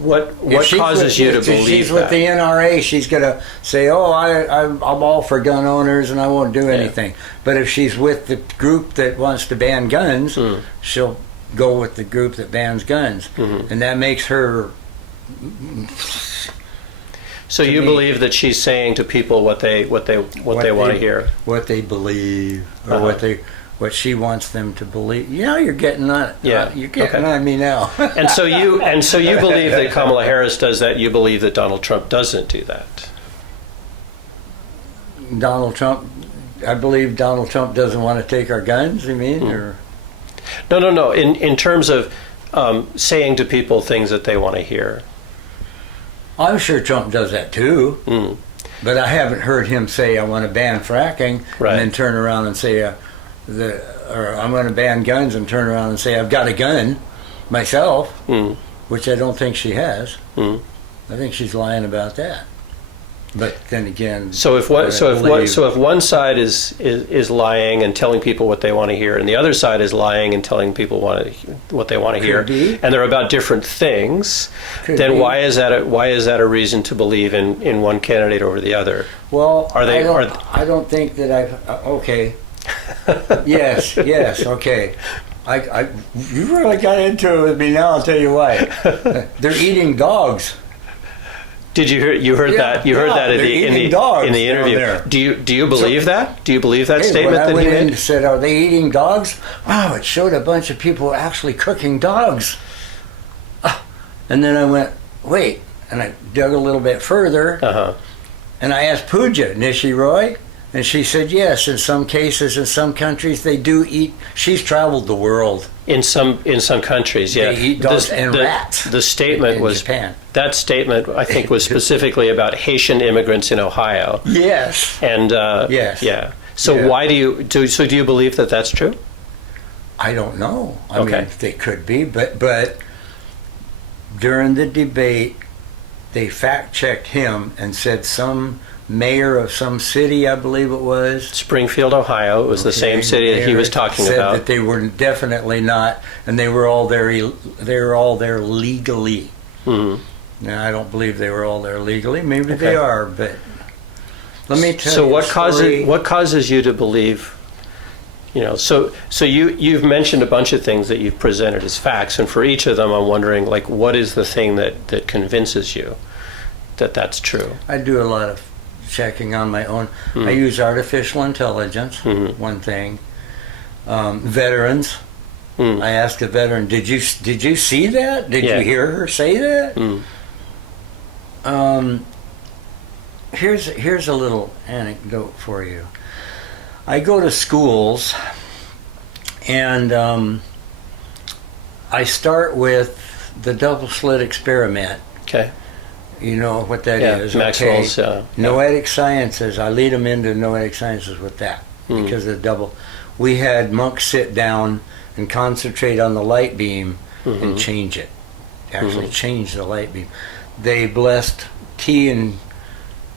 What causes you to believe that? If she's with the NRA, she's going to say, oh, I'm all for gun owners and I won't do anything. Yeah. But if she's with the group that wants to ban guns, she'll go with the group that bans guns. And that makes her... So you believe that she's saying to people what they want to hear? What they believe, or what she wants them to believe. You know, you're getting on. You're getting on me now. and so you believe that Kamala Harris does that. You believe that Donald Trump doesn't do that. Donald Trump. I believe Donald Trump doesn't want to take our guns. You mean, or? No. In terms of saying to people things that they want to hear. I'm sure Trump does that too. But I haven't heard him say, I want to ban fracking, and then turn around and say, or I'm going to ban guns, and turn around and say, I've got a gun myself, which I don't think she has. I think she's lying about that. But then again, so if one side is lying and telling people what they want to hear, and the other side is lying and telling people what they want to hear, and they're about different things, then why is that a reason to believe in one candidate over the other? Well, I don't think that I've okay. yes, okay. You really got into it with me now. I'll tell you why. They're eating dogs. Did you hear? You heard that? You heard that in the interview. Do you believe that? Do you believe that statement that he made? I went in and said, "Are they eating dogs?" Wow, it showed a bunch of people actually cooking dogs. And then I went, wait, and I dug a little bit further, and I asked Pooja Nishiroy, and she said yes. In some cases, in some countries, they do eat. She's traveled the world. In some countries, yeah, they eat dogs and rats. The statement was Japan. That statement, I think, was specifically about Haitian immigrants in Ohio. Yes. And yes. Yeah. So why do you believe that that's true? I don't know. I mean, they could be, but during the debate, they fact-checked him and said some mayor of some city, I believe it was. Springfield, Ohio. It was the same city that he was talking said about. That they were definitely not, and they were all there legally. Mm-hmm. Now, I don't believe they were all there legally. Maybe they are, but let me tell you. So what causes you to believe? So you've mentioned a bunch of things that you've presented as facts, and for each of them, I'm wondering, like, what is the thing that convinces you that that's true? I do a lot of checking on my own. I use artificial intelligence. One thing. Veterans. I asked a veteran, "Did you see that? Did you hear her say that?" Here's a little anecdote for you. I go to schools, and I start with the double slit experiment. Okay. You know what that is? Maxwell's. Noetic sciences. I lead them into noetic sciences with that because of the double. We had monks sit down and concentrate on the light beam and change it. Actually, change the light beam. They blessed tea and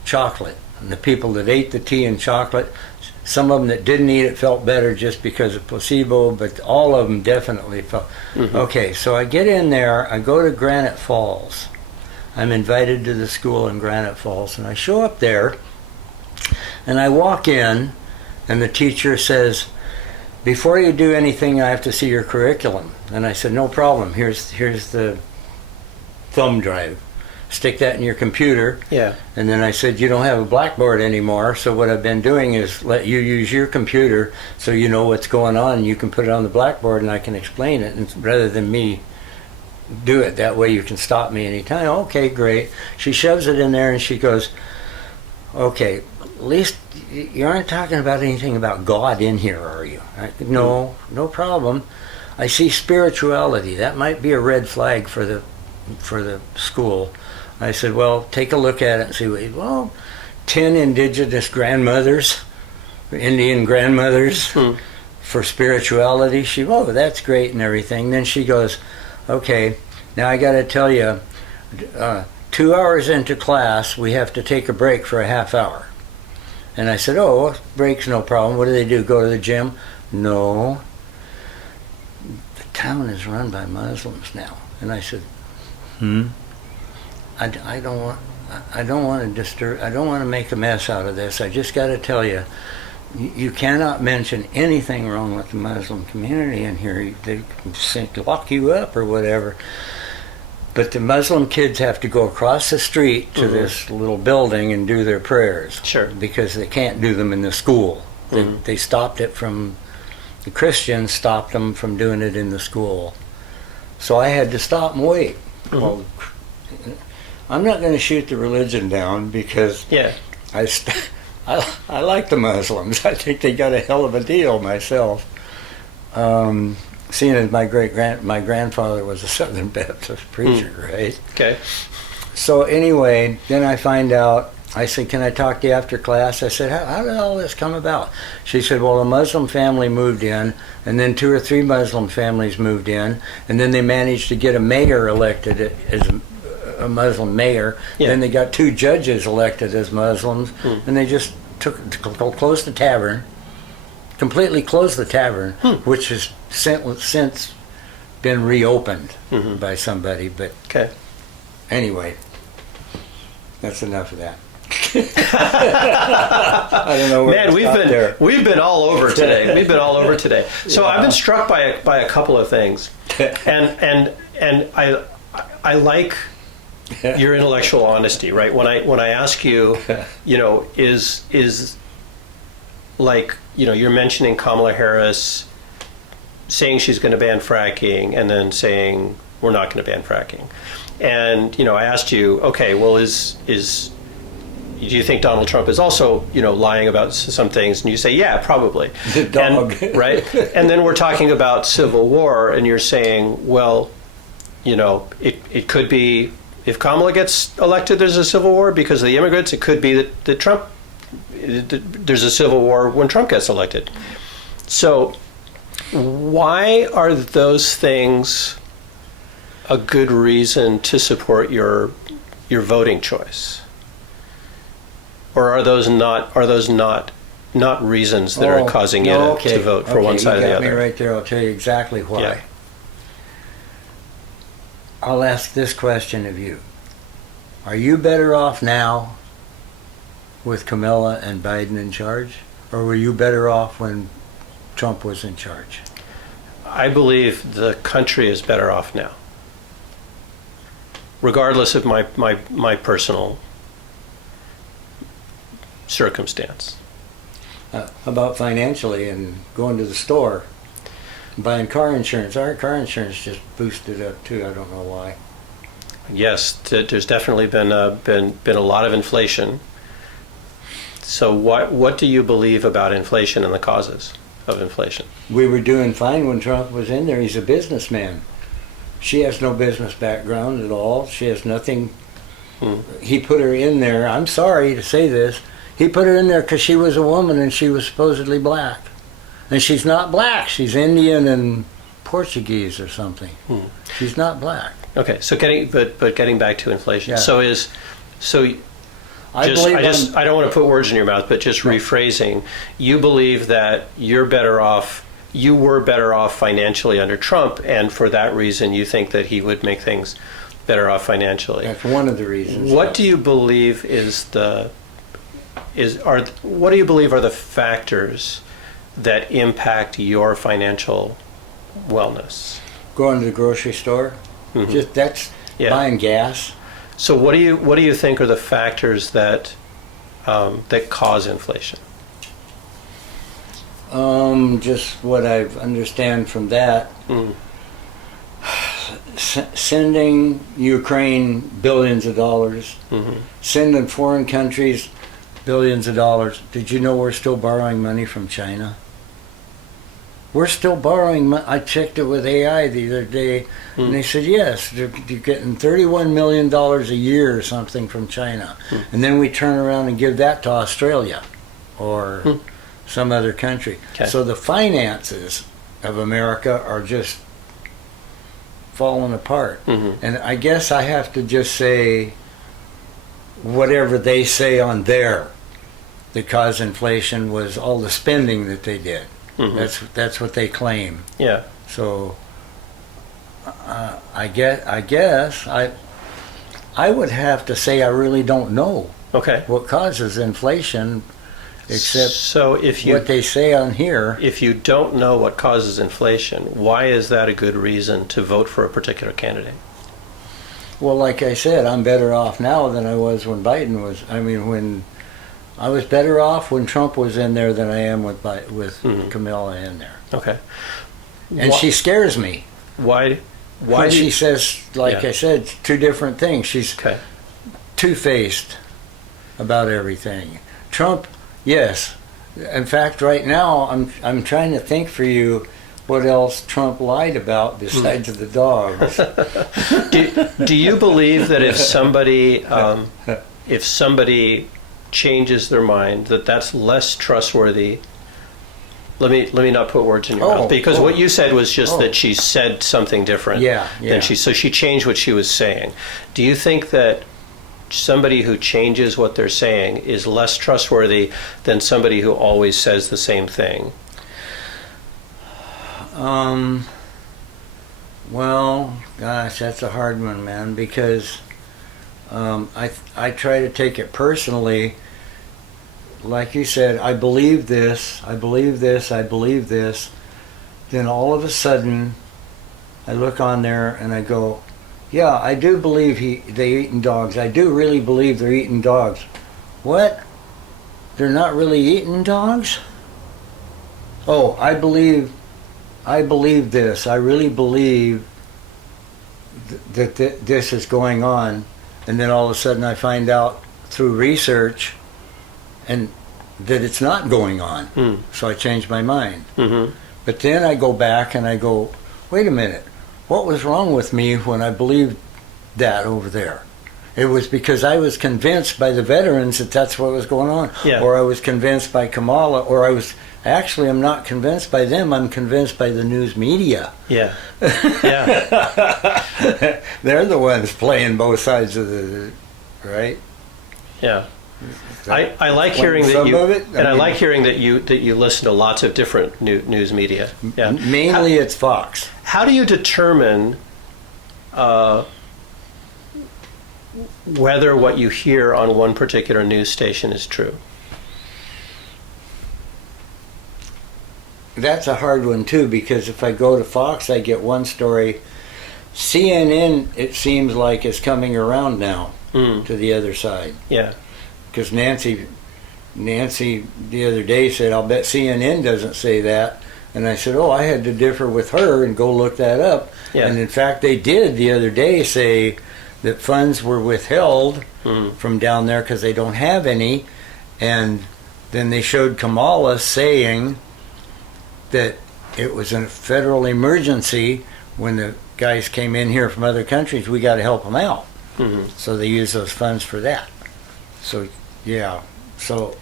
chocolate, and the people that ate the tea and chocolate. Some of them that didn't eat it felt better just because of placebo, but all of them definitely felt. Okay, so I get in there, I go to Granite Falls. I'm invited to the school in Granite Falls, and I show up there, and I walk in, and the teacher says, "Before you do anything, I have to see your curriculum." And I said, "No problem, here's the thumb drive. Stick that in your computer." Yeah. And then I said, "You don't have a blackboard anymore, so what I've been doing is let you use your computer so you know what's going on, and you can put it on the blackboard and I can explain it, and rather than me do it. That way you can stop me anytime." "Okay, great." She shoves it in there and she goes, "Okay, at least you aren't talking about anything about God in here, are you?" No problem. "I see spirituality. That might be a red flag for the school." I said, "Well, take a look at it and see what." 10 indigenous grandmothers, Indian grandmothers for spirituality. She, that's great and everything. Then she goes, "Okay, now I got to tell you, 2 hours into class, we have to take a break for a half hour." And I said, "Oh, break's no problem. What do they do, go to the gym?" "No, the town is run by Muslims now." And I said, I don't want to disturb. I don't want to make a mess out of this. I just got to tell you, you cannot mention anything wrong with the Muslim community in here. They can lock you up or whatever. But the Muslim kids have to go across the street to this little building and do their prayers. Sure. Because they can't do them in the school. They stopped it from. The Christians stopped them from doing it in the school. So I had to stop and wait. Well, I'm not going to shoot the religion down because I like the Muslims. I think they got a hell of a deal myself. Seeing as my grandfather was a Southern Baptist preacher, right? Okay. So anyway, then I find out. I said, "Can I talk to you after class?" I said, how did all this come about?" She said, "Well, a Muslim family moved in, and then 2 or 3 Muslim families moved in, and then they managed to get a mayor elected as a Muslim mayor. Then they got 2 judges elected as Muslims, and they just closed the tavern, completely closed the tavern, which has since been reopened by somebody. But anyway, that's enough of that. I don't know. Man, we've been all over today. We've been all over today. So I've been struck by a couple of things, and I like your intellectual honesty, right? When I ask you, is like, you're mentioning Kamala Harris saying she's going to ban fracking and then saying we're not going to ban fracking. And, I asked you, okay, well, do you think Donald Trump is also, lying about some things? And you say, yeah, probably. The dog. Right? And then we're talking about civil war, and you're saying, well, it could be, if Kamala gets elected, there's a civil war because of the immigrants. It could be that Trump, there's a civil war when Trump gets elected. So why are those things a good reason to support your voting choice? Or are those not reasons that are causing you to vote for one side or the other? You got me right there. I'll tell you exactly why. Yeah. I'll ask this question of you. Are you better off now with Kamala and Biden in charge? Or were you better off when Trump was in charge? I believe the country is better off now, regardless of my personal circumstance. About financially and going to the store, buying car insurance. Our car insurance just boosted up too. I don't know why. Yes, there's definitely been a lot of inflation. So what do you believe about inflation and the causes of inflation? We were doing fine when Trump was in there. He's a businessman. She has no business background at all. She has nothing. He put her in there. I'm sorry to say this. He put her in there because she was a woman and she was supposedly black. And she's not black. She's Indian and Portuguese or something. She's not black. Okay, so getting back to inflation. Yeah. I don't want to put words in your mouth, but just rephrasing, you believe that you were better off financially under Trump, and for that reason you think that he would make things better off financially. That's one of the reasons. What do you believe what do you believe are the factors that impact your financial wellness? Going to the grocery store, buying gas. So what do you think are the factors that cause inflation? Just what I understand from that. Sending Ukraine billions of dollars, sending foreign countries billions of dollars. Did you know we're still borrowing money from China? We're still borrowing money. I checked it with AI the other day, and they said, yes, you're getting $31 million a year or something from China. And then we turn around and give that to Australia or some other country. Okay. So the finances of America are just falling apart. And I guess I have to just say whatever they say on there that caused inflation was all the spending that they did. That's what they claim. Yeah. So I guess I would have to say I really don't know. Okay. What causes inflation, except what they say on here. If you don't know what causes inflation, why is that a good reason to vote for a particular candidate? Well, like I said, I'm better off now than I was when Biden was. When I was better off when Trump was in there than I am with Kamala in there. Okay. And she scares me. Why? When she says, I said, two different things. She's two-faced about everything. Trump, yes. In fact, right now, I'm trying to think for you what else Trump lied about besides the dogs. Do you believe that if somebody changes their mind, that's less trustworthy? Let me not put words in your mouth, because what you said was just that she said something different. Yeah. So she changed what she was saying. Do you think that somebody who changes what they're saying is less trustworthy than somebody who always says the same thing? Well, gosh, that's a hard one, man, because I try to take it personally. Like you said, I believe this, I believe this, I believe this. Then all of a sudden, I look on there and I go, Yeah, I do believe they're eating dogs. I do really believe they're eating dogs. What? They're not really eating dogs? Oh, I believe this. I really believe that this is going on, and then all of a sudden I find out through research and that it's not going on. So I change my mind. Mm-hmm. But then I go back and I go, wait a minute, what was wrong with me when I believed that over there? It was because I was convinced by the veterans that that's what was going on. Yeah. Or I was convinced by Kamala, or I'm not convinced by them, I'm convinced by the news media. Yeah. Yeah. They're the ones playing both sides of the, right? Yeah. I like hearing that you, I like hearing that you listen to lots of different news media. Yeah. Mainly it's Fox. How do you determine whether what you hear on one particular news station is true? That's a hard one too, because if I go to Fox, I get one story. CNN, it seems like, is coming around now to the other side. Yeah. Because Nancy the other day said, I'll bet CNN doesn't say that. And I said, oh, I had to differ with her and go look that up. Yeah. And in fact, they did the other day say that funds were withheld from down there because they don't have any. And then they showed Kamala saying that it was a federal emergency when the guys came in here from other countries. We got to help them out. Mm-hmm. So they use those funds for that. So, yeah. So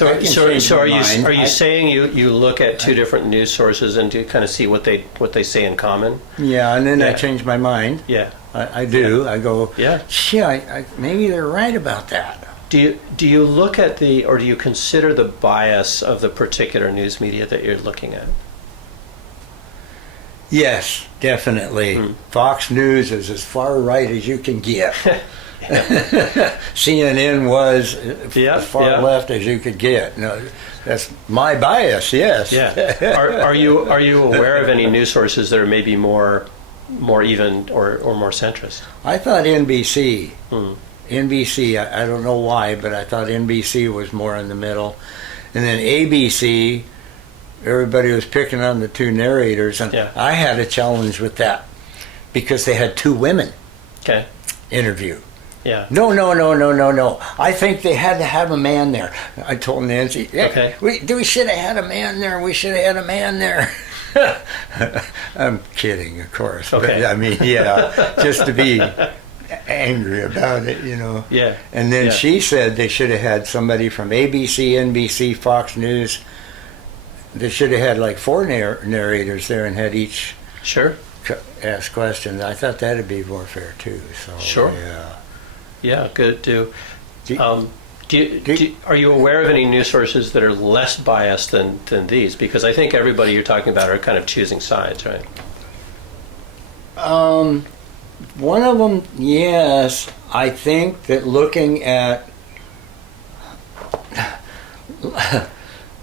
are you saying you look at two different news sources and do kind of see what they say in common? Yeah, and then I change my mind. Yeah. I do. Yeah. I go, yeah. I maybe they're right about that. Do you look at or do you consider the bias of the particular news media that you're looking at? Yes, definitely. Fox News is as far right as you can get. CNN was as far left as you could get. No, that's my bias. Yes. Yeah. Are you aware of any news sources that are maybe more even or more centrist? I thought NBC. NBC. I don't know why, but I thought NBC was more in the middle, and then ABC. Everybody was picking on the two narrators, and I had a challenge with that because they had two women interview. Yeah. No. I think they had to have a man there. I told Nancy, we should have had a man there. We should have had a man there. I'm kidding, of course. Okay. But, I mean, just to be angry about it, you know. Yeah. And then she said they should have had somebody from ABC, NBC, Fox News. They should have had like 4 narrators there and had each ask questions. I thought that'd be more fair too. So sure. Yeah. Yeah, good. Are you aware of any news sources that are less biased than these? Because I think everybody you're talking about are kind of choosing sides, right? One of them, yes. I think that looking at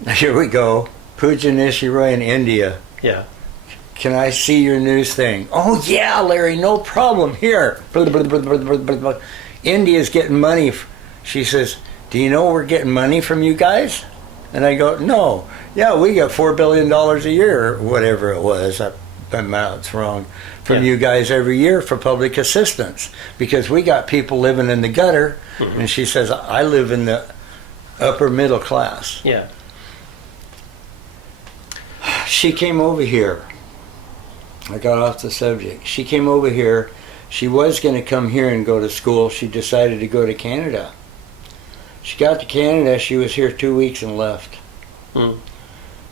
here we go. Puja Nishiroy in India. Yeah. Can I see your news thing? Oh, yeah, Larry, no problem. Here. India's getting money. She says, do you know we're getting money from you guys? And I go, no. Yeah, we got $4 billion a year, or whatever it was. My mouth's wrong. From you guys every year for public assistance. Because we got people living in the gutter. And she says, I live in the upper middle class. Yeah. She came over here. I got off the subject. She came over here. She was going to come here and go to school. She decided to go to Canada. She got to Canada. She was here 2 weeks and left.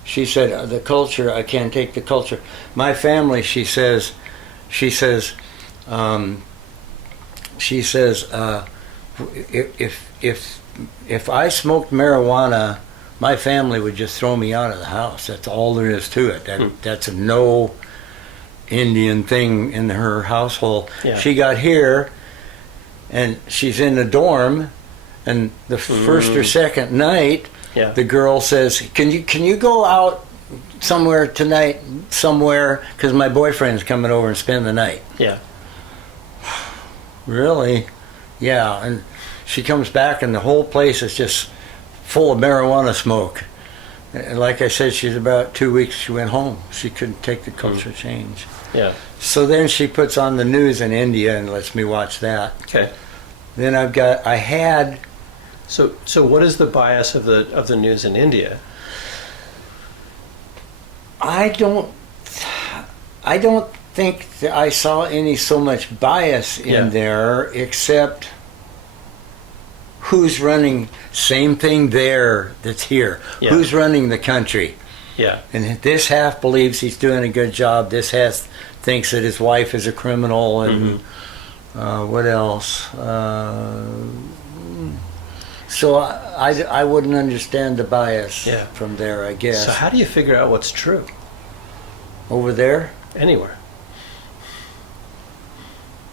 She said, the culture, I can't take the culture. My family, she says, if I smoked marijuana, my family would just throw me out of the house. That's all there is to it. That's a no Indian thing in her household. Yeah. She got here, and she's in the dorm, and the first or second night, the girl says, "Can you go out somewhere tonight? Somewhere, because my boyfriend's coming over and spend the night." Yeah. Really? Yeah, and she comes back and the whole place is just full of marijuana smoke. And like I said, she's about 2 weeks, she went home. She couldn't take the culture change. Yeah. So then she puts on the news in India and lets me watch that. Okay. Then So what is the bias of the news in India? I don't think that I saw any so much bias in there, except who's running. Same thing there that's here. Yeah. Who's running the country? Yeah. And this half believes he's doing a good job. This half thinks that his wife is a criminal, and what else? So I wouldn't understand the bias from there, I guess. So how do you figure out what's true? Over there? Anywhere.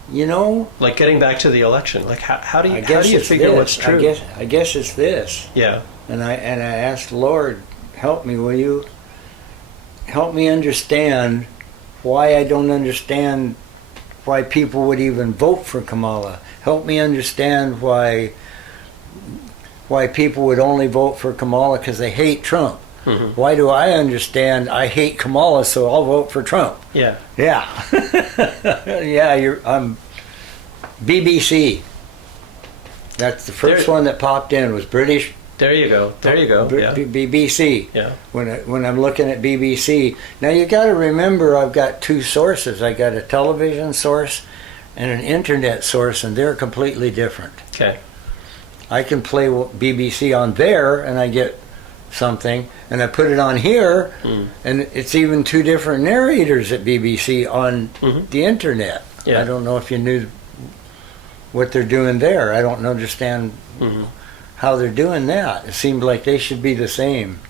You know? Like getting back to the election. Like how do you figure this. what's true? I guess it's this. Yeah. And I asked the Lord, help me, will you? Help me understand why I don't understand why people would even vote for Kamala. Help me understand why people would only vote for Kamala because they hate Trump. Mm-hmm. Why do I understand I hate Kamala, so I'll vote for Trump? Yeah. Yeah. Yeah, I'm BBC. That's the first one that popped in, was British. There you go. Yeah. BBC. Yeah. When I'm looking at BBC. Now you got to remember, I've got two sources. I got a television source and an internet source, and they're completely different. Okay. I can play BBC on there, and I get something, and I put it on here, and it's even two different narrators at BBC on the internet. Yeah. I don't know if you knew what they're doing there. I don't understand how they're doing that. It seems like they should be the same.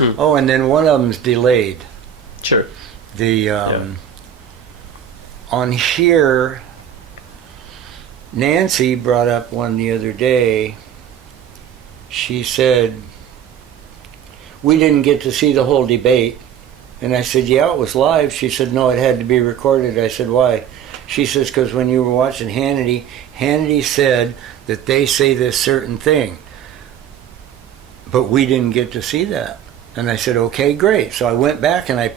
Oh, and then one of them's delayed. Sure. On here, Nancy brought up one the other day. She said, we didn't get to see the whole debate. And I said, yeah, it was live. She said, no, it had to be recorded. I said, why? She says, because when you were watching Hannity said that they say this certain thing. But we didn't get to see that. And I said, okay, great. So I went back and I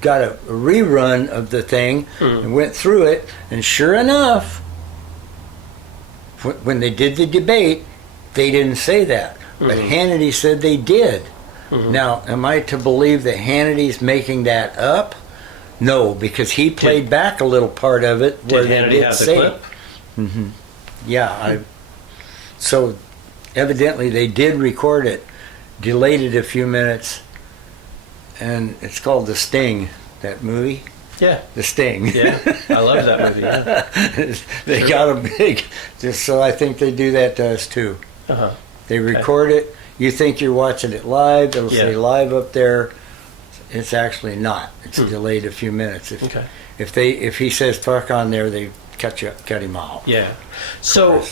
got a rerun of the thing and went through it. And sure enough, when they did the debate, they didn't say that. But Hannity said they did. Now, am I to believe that Hannity's making that up? No, because he played back a little part of it where Did they Hannity did have the say clip? it. Yeah, so evidently they did record it, delayed it a few minutes, and it's called The Sting, that movie. Yeah. The Sting. Yeah, I love that movie. Yeah. They got a big, just so I think they do that to us too. They record it. You think you're watching it live. It'll say live up there. It's actually not. It's delayed a few minutes. If he says fuck on there, they cut him out. Yeah. So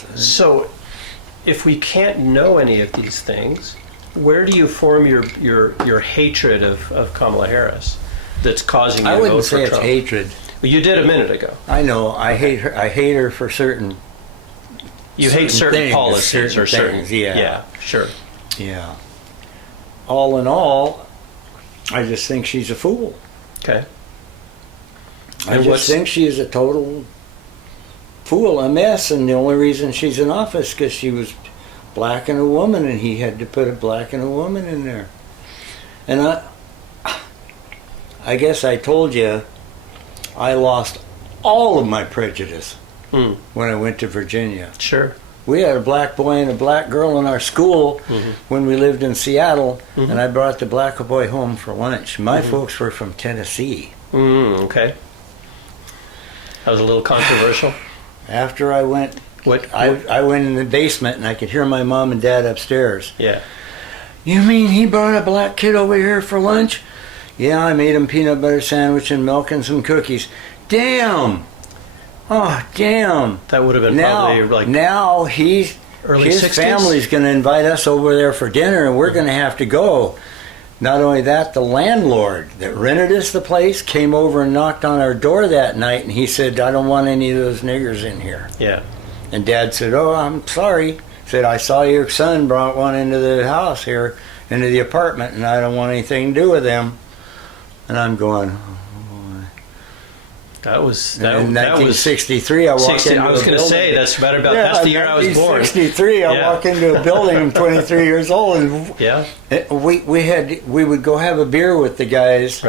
if we can't know any of these things, where do you form your hatred of Kamala Harris that's causing you to vote for Trump? I wouldn't say it's hatred. Well, you did a minute ago. I know. I hate her. I hate her for certain. You hate certain things, policies or certain things. Yeah. Sure. Yeah. All in all, I just think she's a fool. Okay. I just think she is a total fool, a mess, and the only reason she's in office because she was black and a woman, and he had to put a black and a woman in there. And I guess I told you I lost all of my prejudice when I went to Virginia. Sure. We had a black boy and a black girl in our school when we lived in Seattle, and I brought the black boy home for lunch. My folks were from Tennessee. Okay. That was a little controversial. After I went, I went in the basement and I could hear my mom and dad upstairs. Yeah. You mean he brought a black kid over here for lunch? Yeah, I made him peanut butter sandwich and milk and some cookies. Damn! Oh, damn! That would have been probably like now his 60s? family's going to invite us over there for dinner, and we're going to have to go. Not only that, the landlord that rented us the place came over and knocked on our door that night, and he said, "I don't want any of those niggers in here." Yeah. And Dad said, "Oh, I'm sorry." Said, "I saw your son brought one into the house here, into the apartment, and I don't want anything to do with them." And I'm going, That was in 1963. I walked into I was going to say that's that's the year I was born. 1963. I walk into a building. I'm 23 years old, and yeah, we would go have a beer with the guys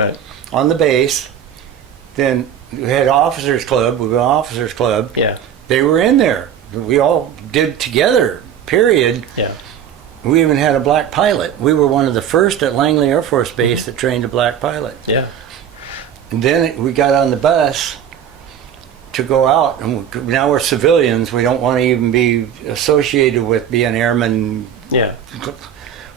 on the base. Then we had officers club. We were officers club. Yeah, they were in there. We all did together. Period. Yeah. We even had a black pilot. We were one of the first at Langley Air Force Base that trained a black pilot. Yeah. And then we got on the bus to go out, and now we're civilians. We don't want to even be associated with being airmen. Yeah.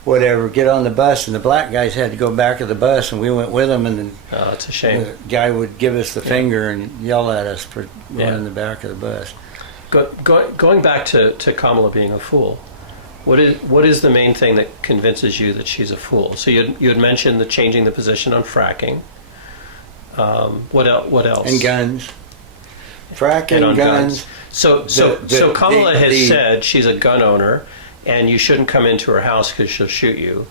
Whatever. Get on the bus, and the black guys had to go back of the bus, and we went with them. And oh, it's a shame. The guy would give us the finger and yell at us for going in the back of the bus. Going back to Kamala being a fool, what is the main thing that convinces you that she's a fool? So you had mentioned the changing the position on fracking. What else? And guns. Fracking and guns. So Kamala has said she's a gun owner, and you shouldn't come into her house because she'll shoot you.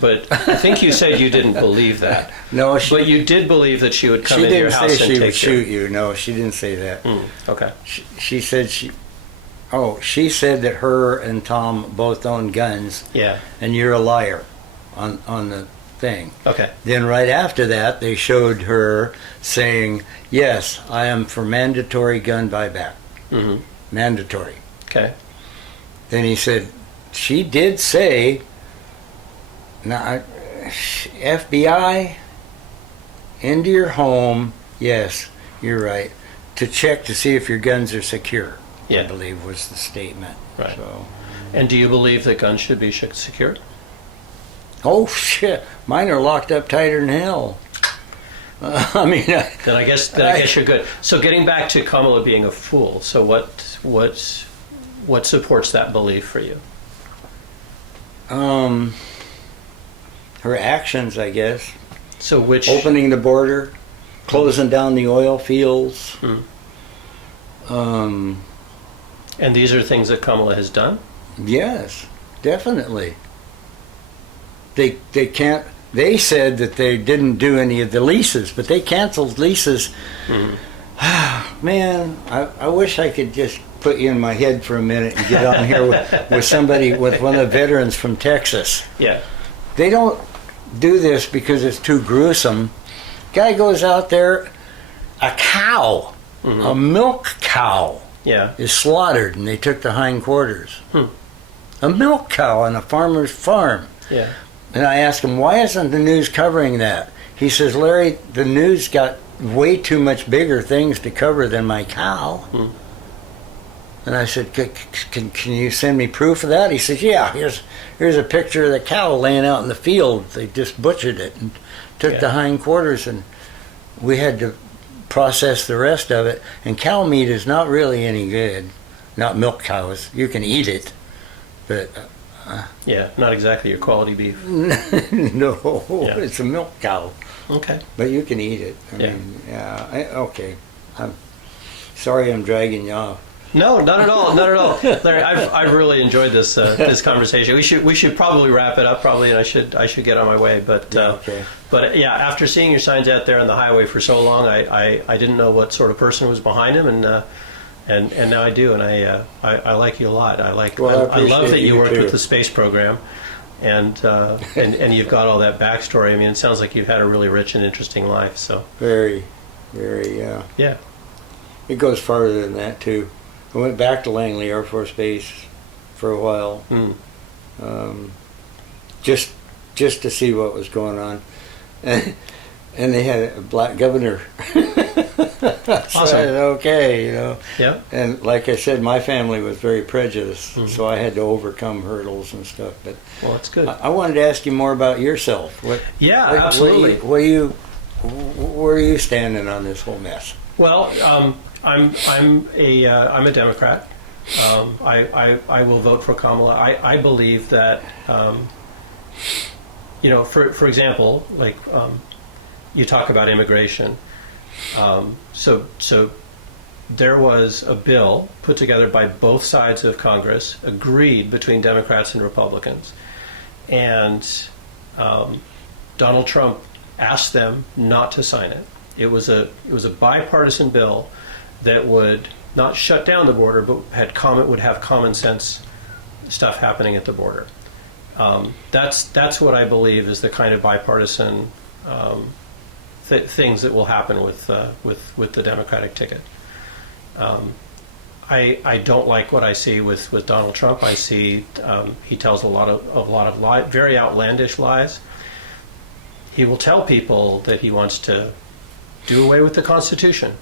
But I think you said you didn't believe that. No, but you did believe that she would come into your house and take you. She didn't say she would shoot you. No, she didn't say that. Okay. She said she said that her and Tom both own guns. Yeah. And you're a liar on the thing. Okay. Then right after that, they showed her saying, "Yes, I am for mandatory gun buyback." Mm-hmm. Mandatory. Okay. Then he said, she did say, now, FBI into your home, yes, you're right, to check to see if your guns are secure. Yeah. I believe was the statement. Right. So. And do you believe that guns should be secure? Oh shit! Mine are locked up tighter than hell. I mean, then I guess you're good. So getting back to Kamala being a fool, so what supports that belief for you? Her actions, I guess. So which opening the border, closing down the oil fields. And these are things that Kamala has done? Yes, definitely. They can't. They said that they didn't do any of the leases, but they canceled leases. Man, I wish I could just put you in my head for a minute and get on here with somebody, with one of the veterans from Texas. Yeah. They don't do this because it's too gruesome. Guy goes out there, a cow, a milk cow, is slaughtered, and they took the hindquarters. A milk cow on a farmer's farm. Yeah. And I asked him, why isn't the news covering that? He says, Larry, the news got way too much bigger things to cover than my cow. And I said, can you send me proof of that? He says, yeah, here's a picture of the cow laying out in the field. They just butchered it and took the hindquarters, and we had to process the rest of it. And cow meat is not really any good. Not milk cows. You can eat it, but... not exactly your quality beef. No, it's a milk cow. Okay. But you can eat it. I mean, okay. I'm sorry I'm dragging you off. No, not at all, not at all. Larry, I've really enjoyed this this conversation. We should probably wrap it up, and I should get on my way. But okay. But after seeing your signs out there on the highway for so long, I didn't know what sort of person was behind him, and now I do, and I like you a lot. I love that you worked with the space program, and you've got all that backstory. I mean, it sounds like you've had a really rich and interesting life. So very, very, yeah. It goes farther than that too. I went back to Langley Air Force Base for a while, just to see what was going on, and they had a black governor. Awesome. So I said, okay, Yeah. And like I said, my family was very prejudiced, so I had to overcome hurdles and stuff. But well, that's good. I wanted to ask you more about yourself. Absolutely. Where are you standing on this whole mess? Well, I'm a Democrat. I will vote for Kamala. I believe that for example, like you talk about immigration. So there was a bill put together by both sides of Congress, agreed between Democrats and Republicans, and Donald Trump asked them not to sign it. It was a bipartisan bill that would not shut down the border, but would have common sense stuff happening at the border. That's what I believe is the kind of bipartisan things that will happen with the Democratic ticket. I don't like what I see with Donald Trump. I see he tells a lot of very outlandish lies. He will tell people that he wants to do away with the Constitution,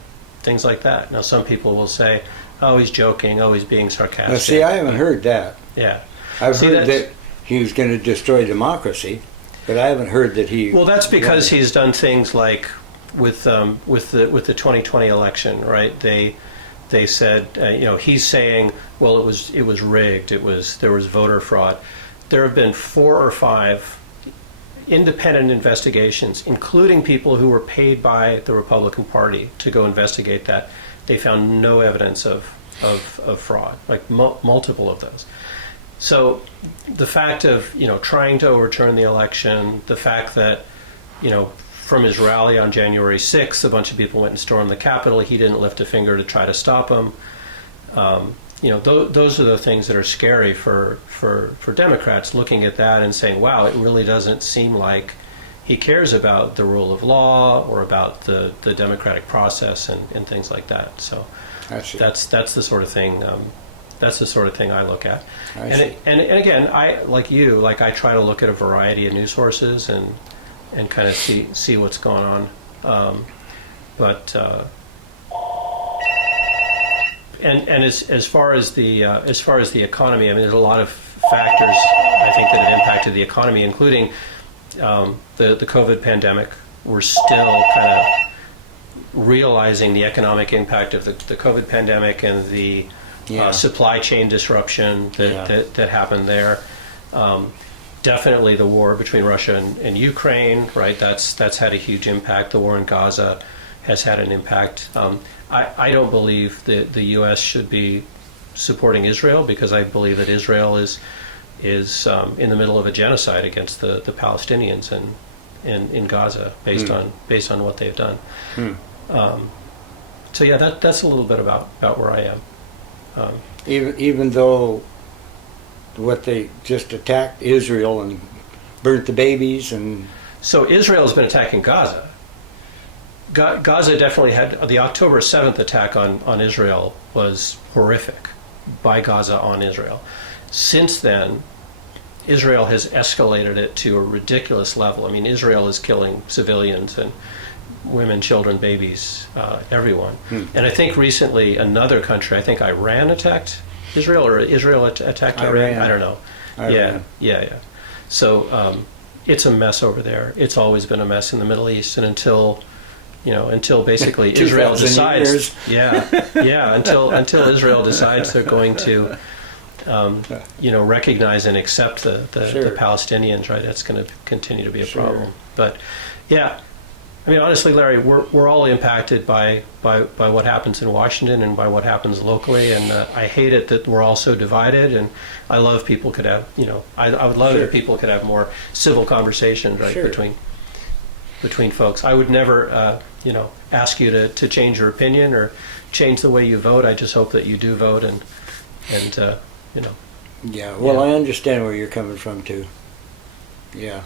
things like that. Now, some people will say, "Oh, he's joking. Oh, he's being sarcastic." Now, see, I haven't heard that. Yeah, I've heard that he was going to destroy democracy, but I haven't heard that he. Well, that's because he's done things like with the 2020 election, right? They said, he's saying, well, it was rigged. There was voter fraud. There have been 4 or 5 independent investigations, including people who were paid by the Republican Party to go investigate that. They found no evidence of fraud, like multiple of those. So the fact of trying to overturn the election, the fact that from his rally on January 6th, a bunch of people went and stormed the Capitol. He didn't lift a finger to try to stop them. Those are the things that are scary for Democrats, looking at that and saying, wow, it really doesn't seem like he cares about the rule of law or about the democratic process and things like that. So that's the sort of thing. That's the sort of thing I look at. And again, I try to look at a variety of news sources and kind of see what's going on. And as far as the economy, I mean, there's a lot of factors I think that have impacted the economy, including the COVID pandemic. We're still kind of realizing the economic impact of the COVID pandemic and the supply chain disruption that happened there. Definitely the war between Russia and Ukraine, right? That's had a huge impact. The war in Gaza has had an impact. I don't believe that the U.S. should be supporting Israel, because I believe that Israel is in the middle of a genocide against the Palestinians in Gaza based on what they've done. So yeah, that's a little bit about where I am. Even though what they just attacked Israel and burnt the babies and... So Israel has been attacking Gaza. Gaza definitely had... The October 7th attack on Israel was horrific by Gaza on Israel. Since then, Israel has escalated it to a ridiculous level. I mean, Israel is killing civilians and women, children, babies, everyone. And I think recently another country, I think Iran attacked Israel, or Israel attacked Iran? I don't know. Iran. Yeah. So it's a mess over there. It's always been a mess in the Middle East, and until basically Israel decides, until Israel decides they're going to, recognize and accept the Palestinians, right? That's going to continue to be a problem. But yeah. I mean, honestly, Larry, we're all impacted by what happens in Washington and by what happens locally, and I hate it that we're all so divided. And I love people could have, I would love if people could have more civil conversations, right, between folks. I would never, ask you to change your opinion or change the way you vote. I just hope that you do vote, and. Yeah. Well, I understand where you're coming from too. Yeah.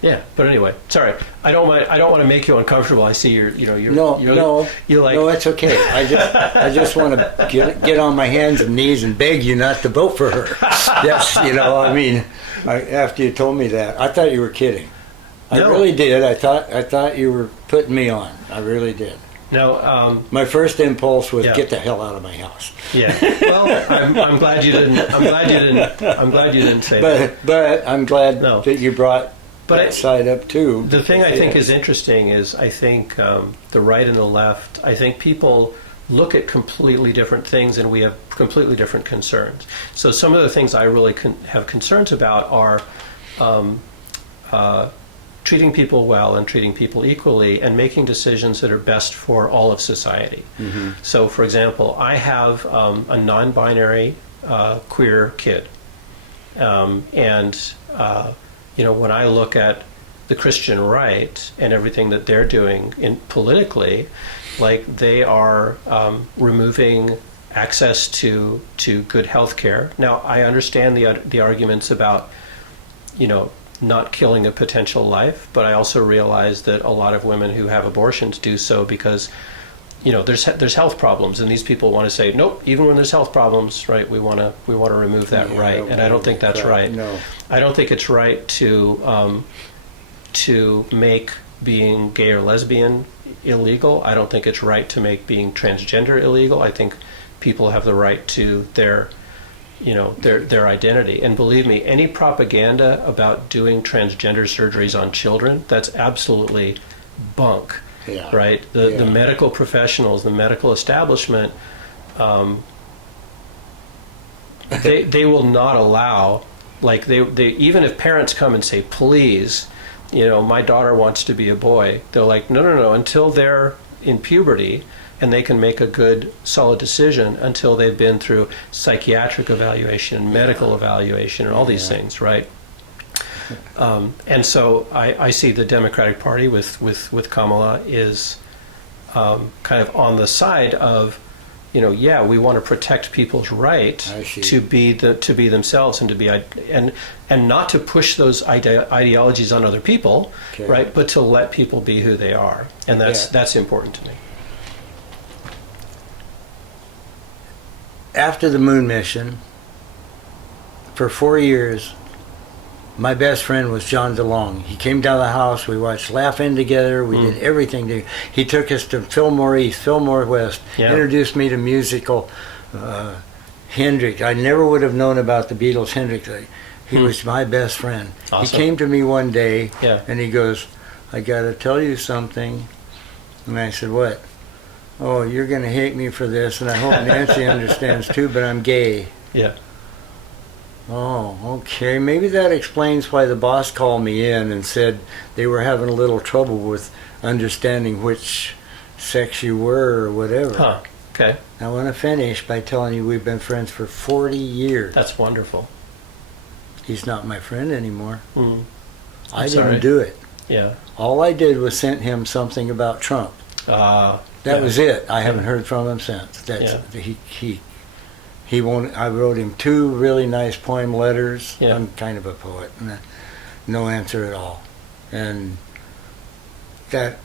Yeah, but anyway, sorry. I don't want to make you uncomfortable. I see you're No, it's okay. I just want to get on my hands and knees and beg you not to vote for her. Yes, after you told me that, I thought you were kidding. I really did. I thought you were putting me on. I really did. No. My first impulse was get the hell out of my house. Yeah. Well, I'm glad you didn't. I'm glad you didn't say that. But I'm glad that you brought. But side up too. The thing I think is interesting is I think the right and the left, I think people look at completely different things, and we have completely different concerns. So some of the things I really have concerns about are treating people well and treating people equally and making decisions that are best for all of society. So, for example, I have a non-binary queer kid. When I look at the Christian right and everything that they're doing politically, like they are removing access to good health care. Now, I understand the arguments about, not killing a potential life, but I also realize that a lot of women who have abortions do so because, there's health problems, and these people want to say, nope, even when there's health problems, right, we want to remove that right, and I don't think that's right. No. I don't think it's right to make being gay or lesbian illegal. I don't think it's right to make being transgender illegal. I think people have the right to their identity. And believe me, any propaganda about doing transgender surgeries on children, that's absolutely bunk. Yeah. Right? The medical professionals, the medical establishment, they will not allow, like they even if parents come and say, please, my daughter wants to be a boy, they're like, no, until they're in puberty and they can make a good, solid decision, until they've been through psychiatric evaluation, medical evaluation, and all these things, right? And so I see the Democratic Party with Kamala is kind of on the side of, we want to protect people's right to be themselves and to be and not to push those ideologies on other people, right? But to let people be who they are, and that's important to me. After the moon mission, for 4 years, my best friend was John DeLong. He came down the house. We watched Laugh In together. We did everything. He took us to Fillmore East, Fillmore West, introduced me to musical Hendrix. I never would have known about the Beatles' Hendrix. He was my best friend. Awesome. He came to me one day, and he goes, I got to tell you something. And I said, what? Oh, you're going to hate me for this, and I hope Nancy understands too, but I'm gay. Yeah. Oh, okay. Maybe that explains why the boss called me in and said they were having a little trouble with understanding which sex you were or whatever. Huh. Okay. I want to finish by telling you we've been friends for 40 years. That's wonderful. He's not my friend anymore. I sorry. didn't do it. Yeah. All I did was sent him something about Trump. That was it. I haven't heard from him since. He won't. I wrote him 2 really nice poem letters. Yeah. I'm kind of a poet. No answer at all. And that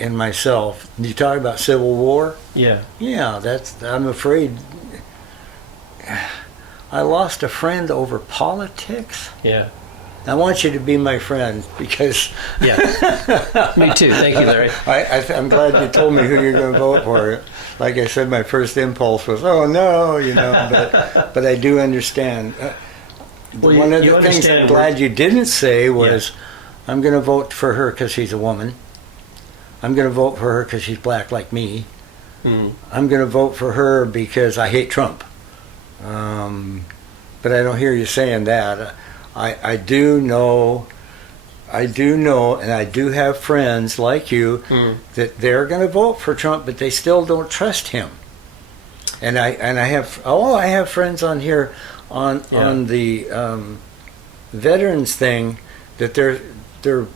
and myself. You talk about Civil War? Yeah. Yeah. I'm afraid. I lost a friend over politics. Yeah. I want you to be my friend because. Yeah. Me too. Thank you, Larry. I'm glad you told me who you're going to vote for. Like I said, my first impulse was, oh no, but I do understand. One of the things I'm glad you didn't say was, I'm going to vote for her because she's a woman. I'm going to vote for her because she's black like me. I'm going to vote for her because I hate Trump. But I don't hear you saying that. I do know, and I do have friends like you that they're going to vote for Trump, but they still don't trust him. And I have friends on here on the veterans thing that their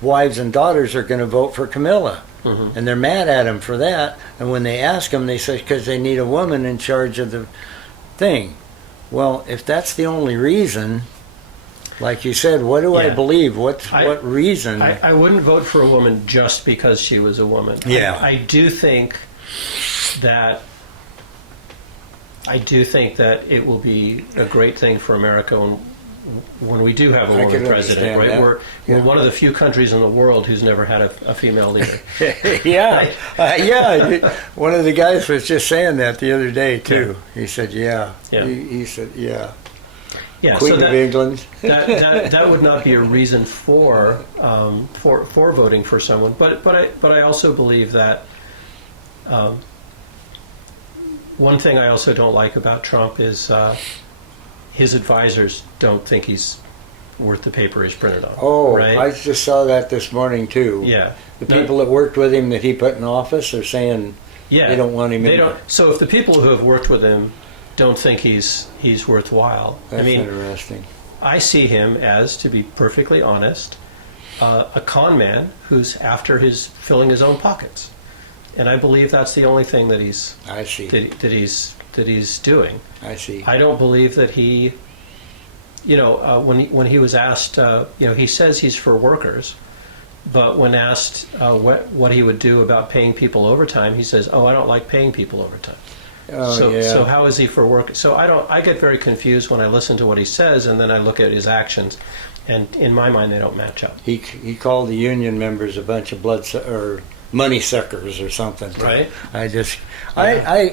wives and daughters are going to vote for Kamala, and they're mad at him for that. And when they ask him, they say because they need a woman in charge of the thing. Well, if that's the only reason. Like you said, what do I believe? What reason? I wouldn't vote for a woman just because she was a woman. Yeah. I do think that it will be a great thing for America when we do have a woman president. Right? We're one of the few countries in the world who's never had a female leader. Yeah. One of the guys was just saying that the other day too. He said, "Yeah." He said, "Yeah." Yeah, Queen so of England. that would not be a reason for voting for someone, but I also believe that one thing I also don't like about Trump is his advisors don't think he's worth the paper he's printed on. Oh, right? I just saw that this morning too. Yeah. The people that worked with him that he put in office are saying they don't want him in there. So if the people who have worked with him don't think he's worthwhile, That's interesting. I see him as, to be perfectly honest, a con man who's after filling his own pockets, and I believe that's the only thing that he's doing. I see. I don't believe that he, when he was asked, he says he's for workers, but when asked what he would do about paying people overtime, he says, "Oh, I don't like paying people overtime." So how is he for work? So I get very confused when I listen to what he says, and then I look at his actions, and in my mind they don't match up. He called the union members a bunch of or money suckers or something. Right. I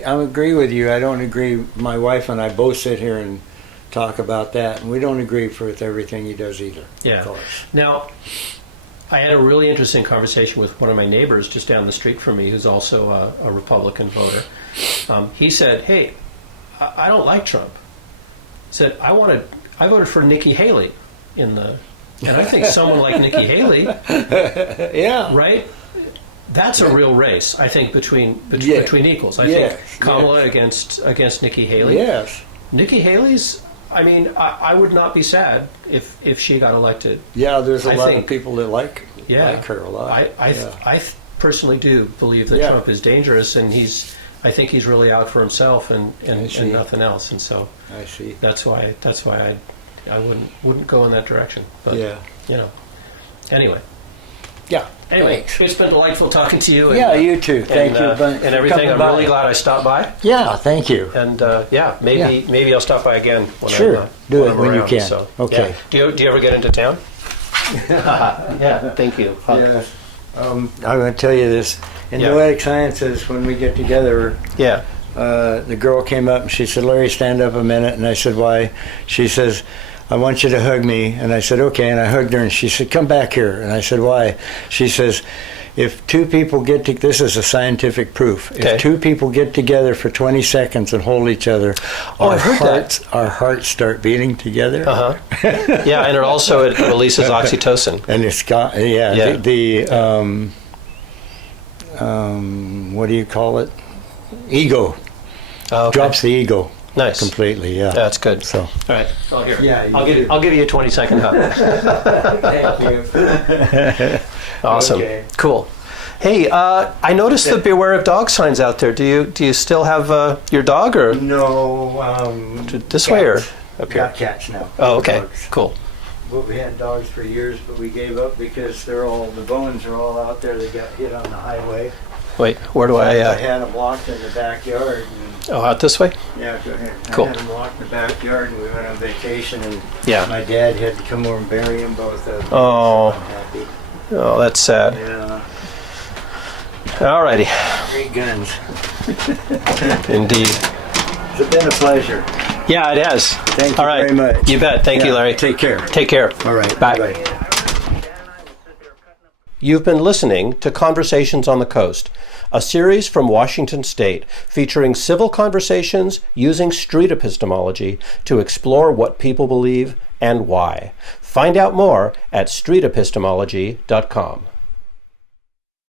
agree with you. I don't agree. My wife and I both sit here and talk about that, and we don't agree with everything he does either. Yeah. Of course. Now, I had a really interesting conversation with one of my neighbors just down the street from me, who's also a Republican voter. He said, "Hey, I don't like Trump." He said, "I voted for Nikki Haley and I think someone like Nikki Haley, yeah, right? That's a real race, I think, between equals. I think Kamala against Nikki Haley. Yes, Nikki Haley's. I mean, I would not be sad if she got elected. Yeah, there's a lot of people that like her a lot. I personally do believe that Trump is dangerous, and I think he's really out for himself and nothing else. And so I see. That's why I wouldn't go in that direction. But anyway. Yeah. Anyway, thanks. It's been delightful talking to you. You too. Thank you. And everything. I'm really glad I stopped by. Yeah, thank you. And maybe I'll stop by again when do it I'm when around, you can. So, okay. Yeah. Do you ever get into town? Yeah. Thank you. Yes. I'm going to tell you this. In Noetic Sciences, when we get together, the girl came up and she said, "Larry, stand up a minute." And I said, "Why?" She says, "I want you to hug me." And I said, "Okay." And I hugged her and she said, "Come back here." And I said, "Why?" She says, "If two people this is a scientific proof. Okay. If two people get together for 20 seconds and hold each other, our hearts start beating together." Yeah, and it releases oxytocin. And it's got what do you call it? Ego. Drops the ego. Nice. Completely, yeah. That's good. So, all right. I'll give you a 20-second hug. Thank you. Awesome. Okay. Cool. Hey, I noticed the beware of dog signs out there. Do you still have your dog, or no? This way or up here? Got cats now. Oh, okay. Dogs. Cool. Well, we had dogs for years, but we gave up because the bones are all out there. They got hit on the highway. Wait, where do I had them locked in the backyard. Out this way? Yeah, go ahead. Cool. I had them locked in the backyard, and we went on vacation, and Yeah. my dad had to come over and bury them both of them. Oh. So I'm happy. Oh, that's sad. Yeah. Alrighty. Great guns. Indeed. It's been a pleasure. Yeah, it has. Thank you very much. You bet. Thank you, Larry. Take care. Take care. All right. Bye. Bye. You've been listening to Conversations on the Coast, a series from Washington State featuring civil conversations using street epistemology to explore what people believe and why. Find out more at streetepistemology.com.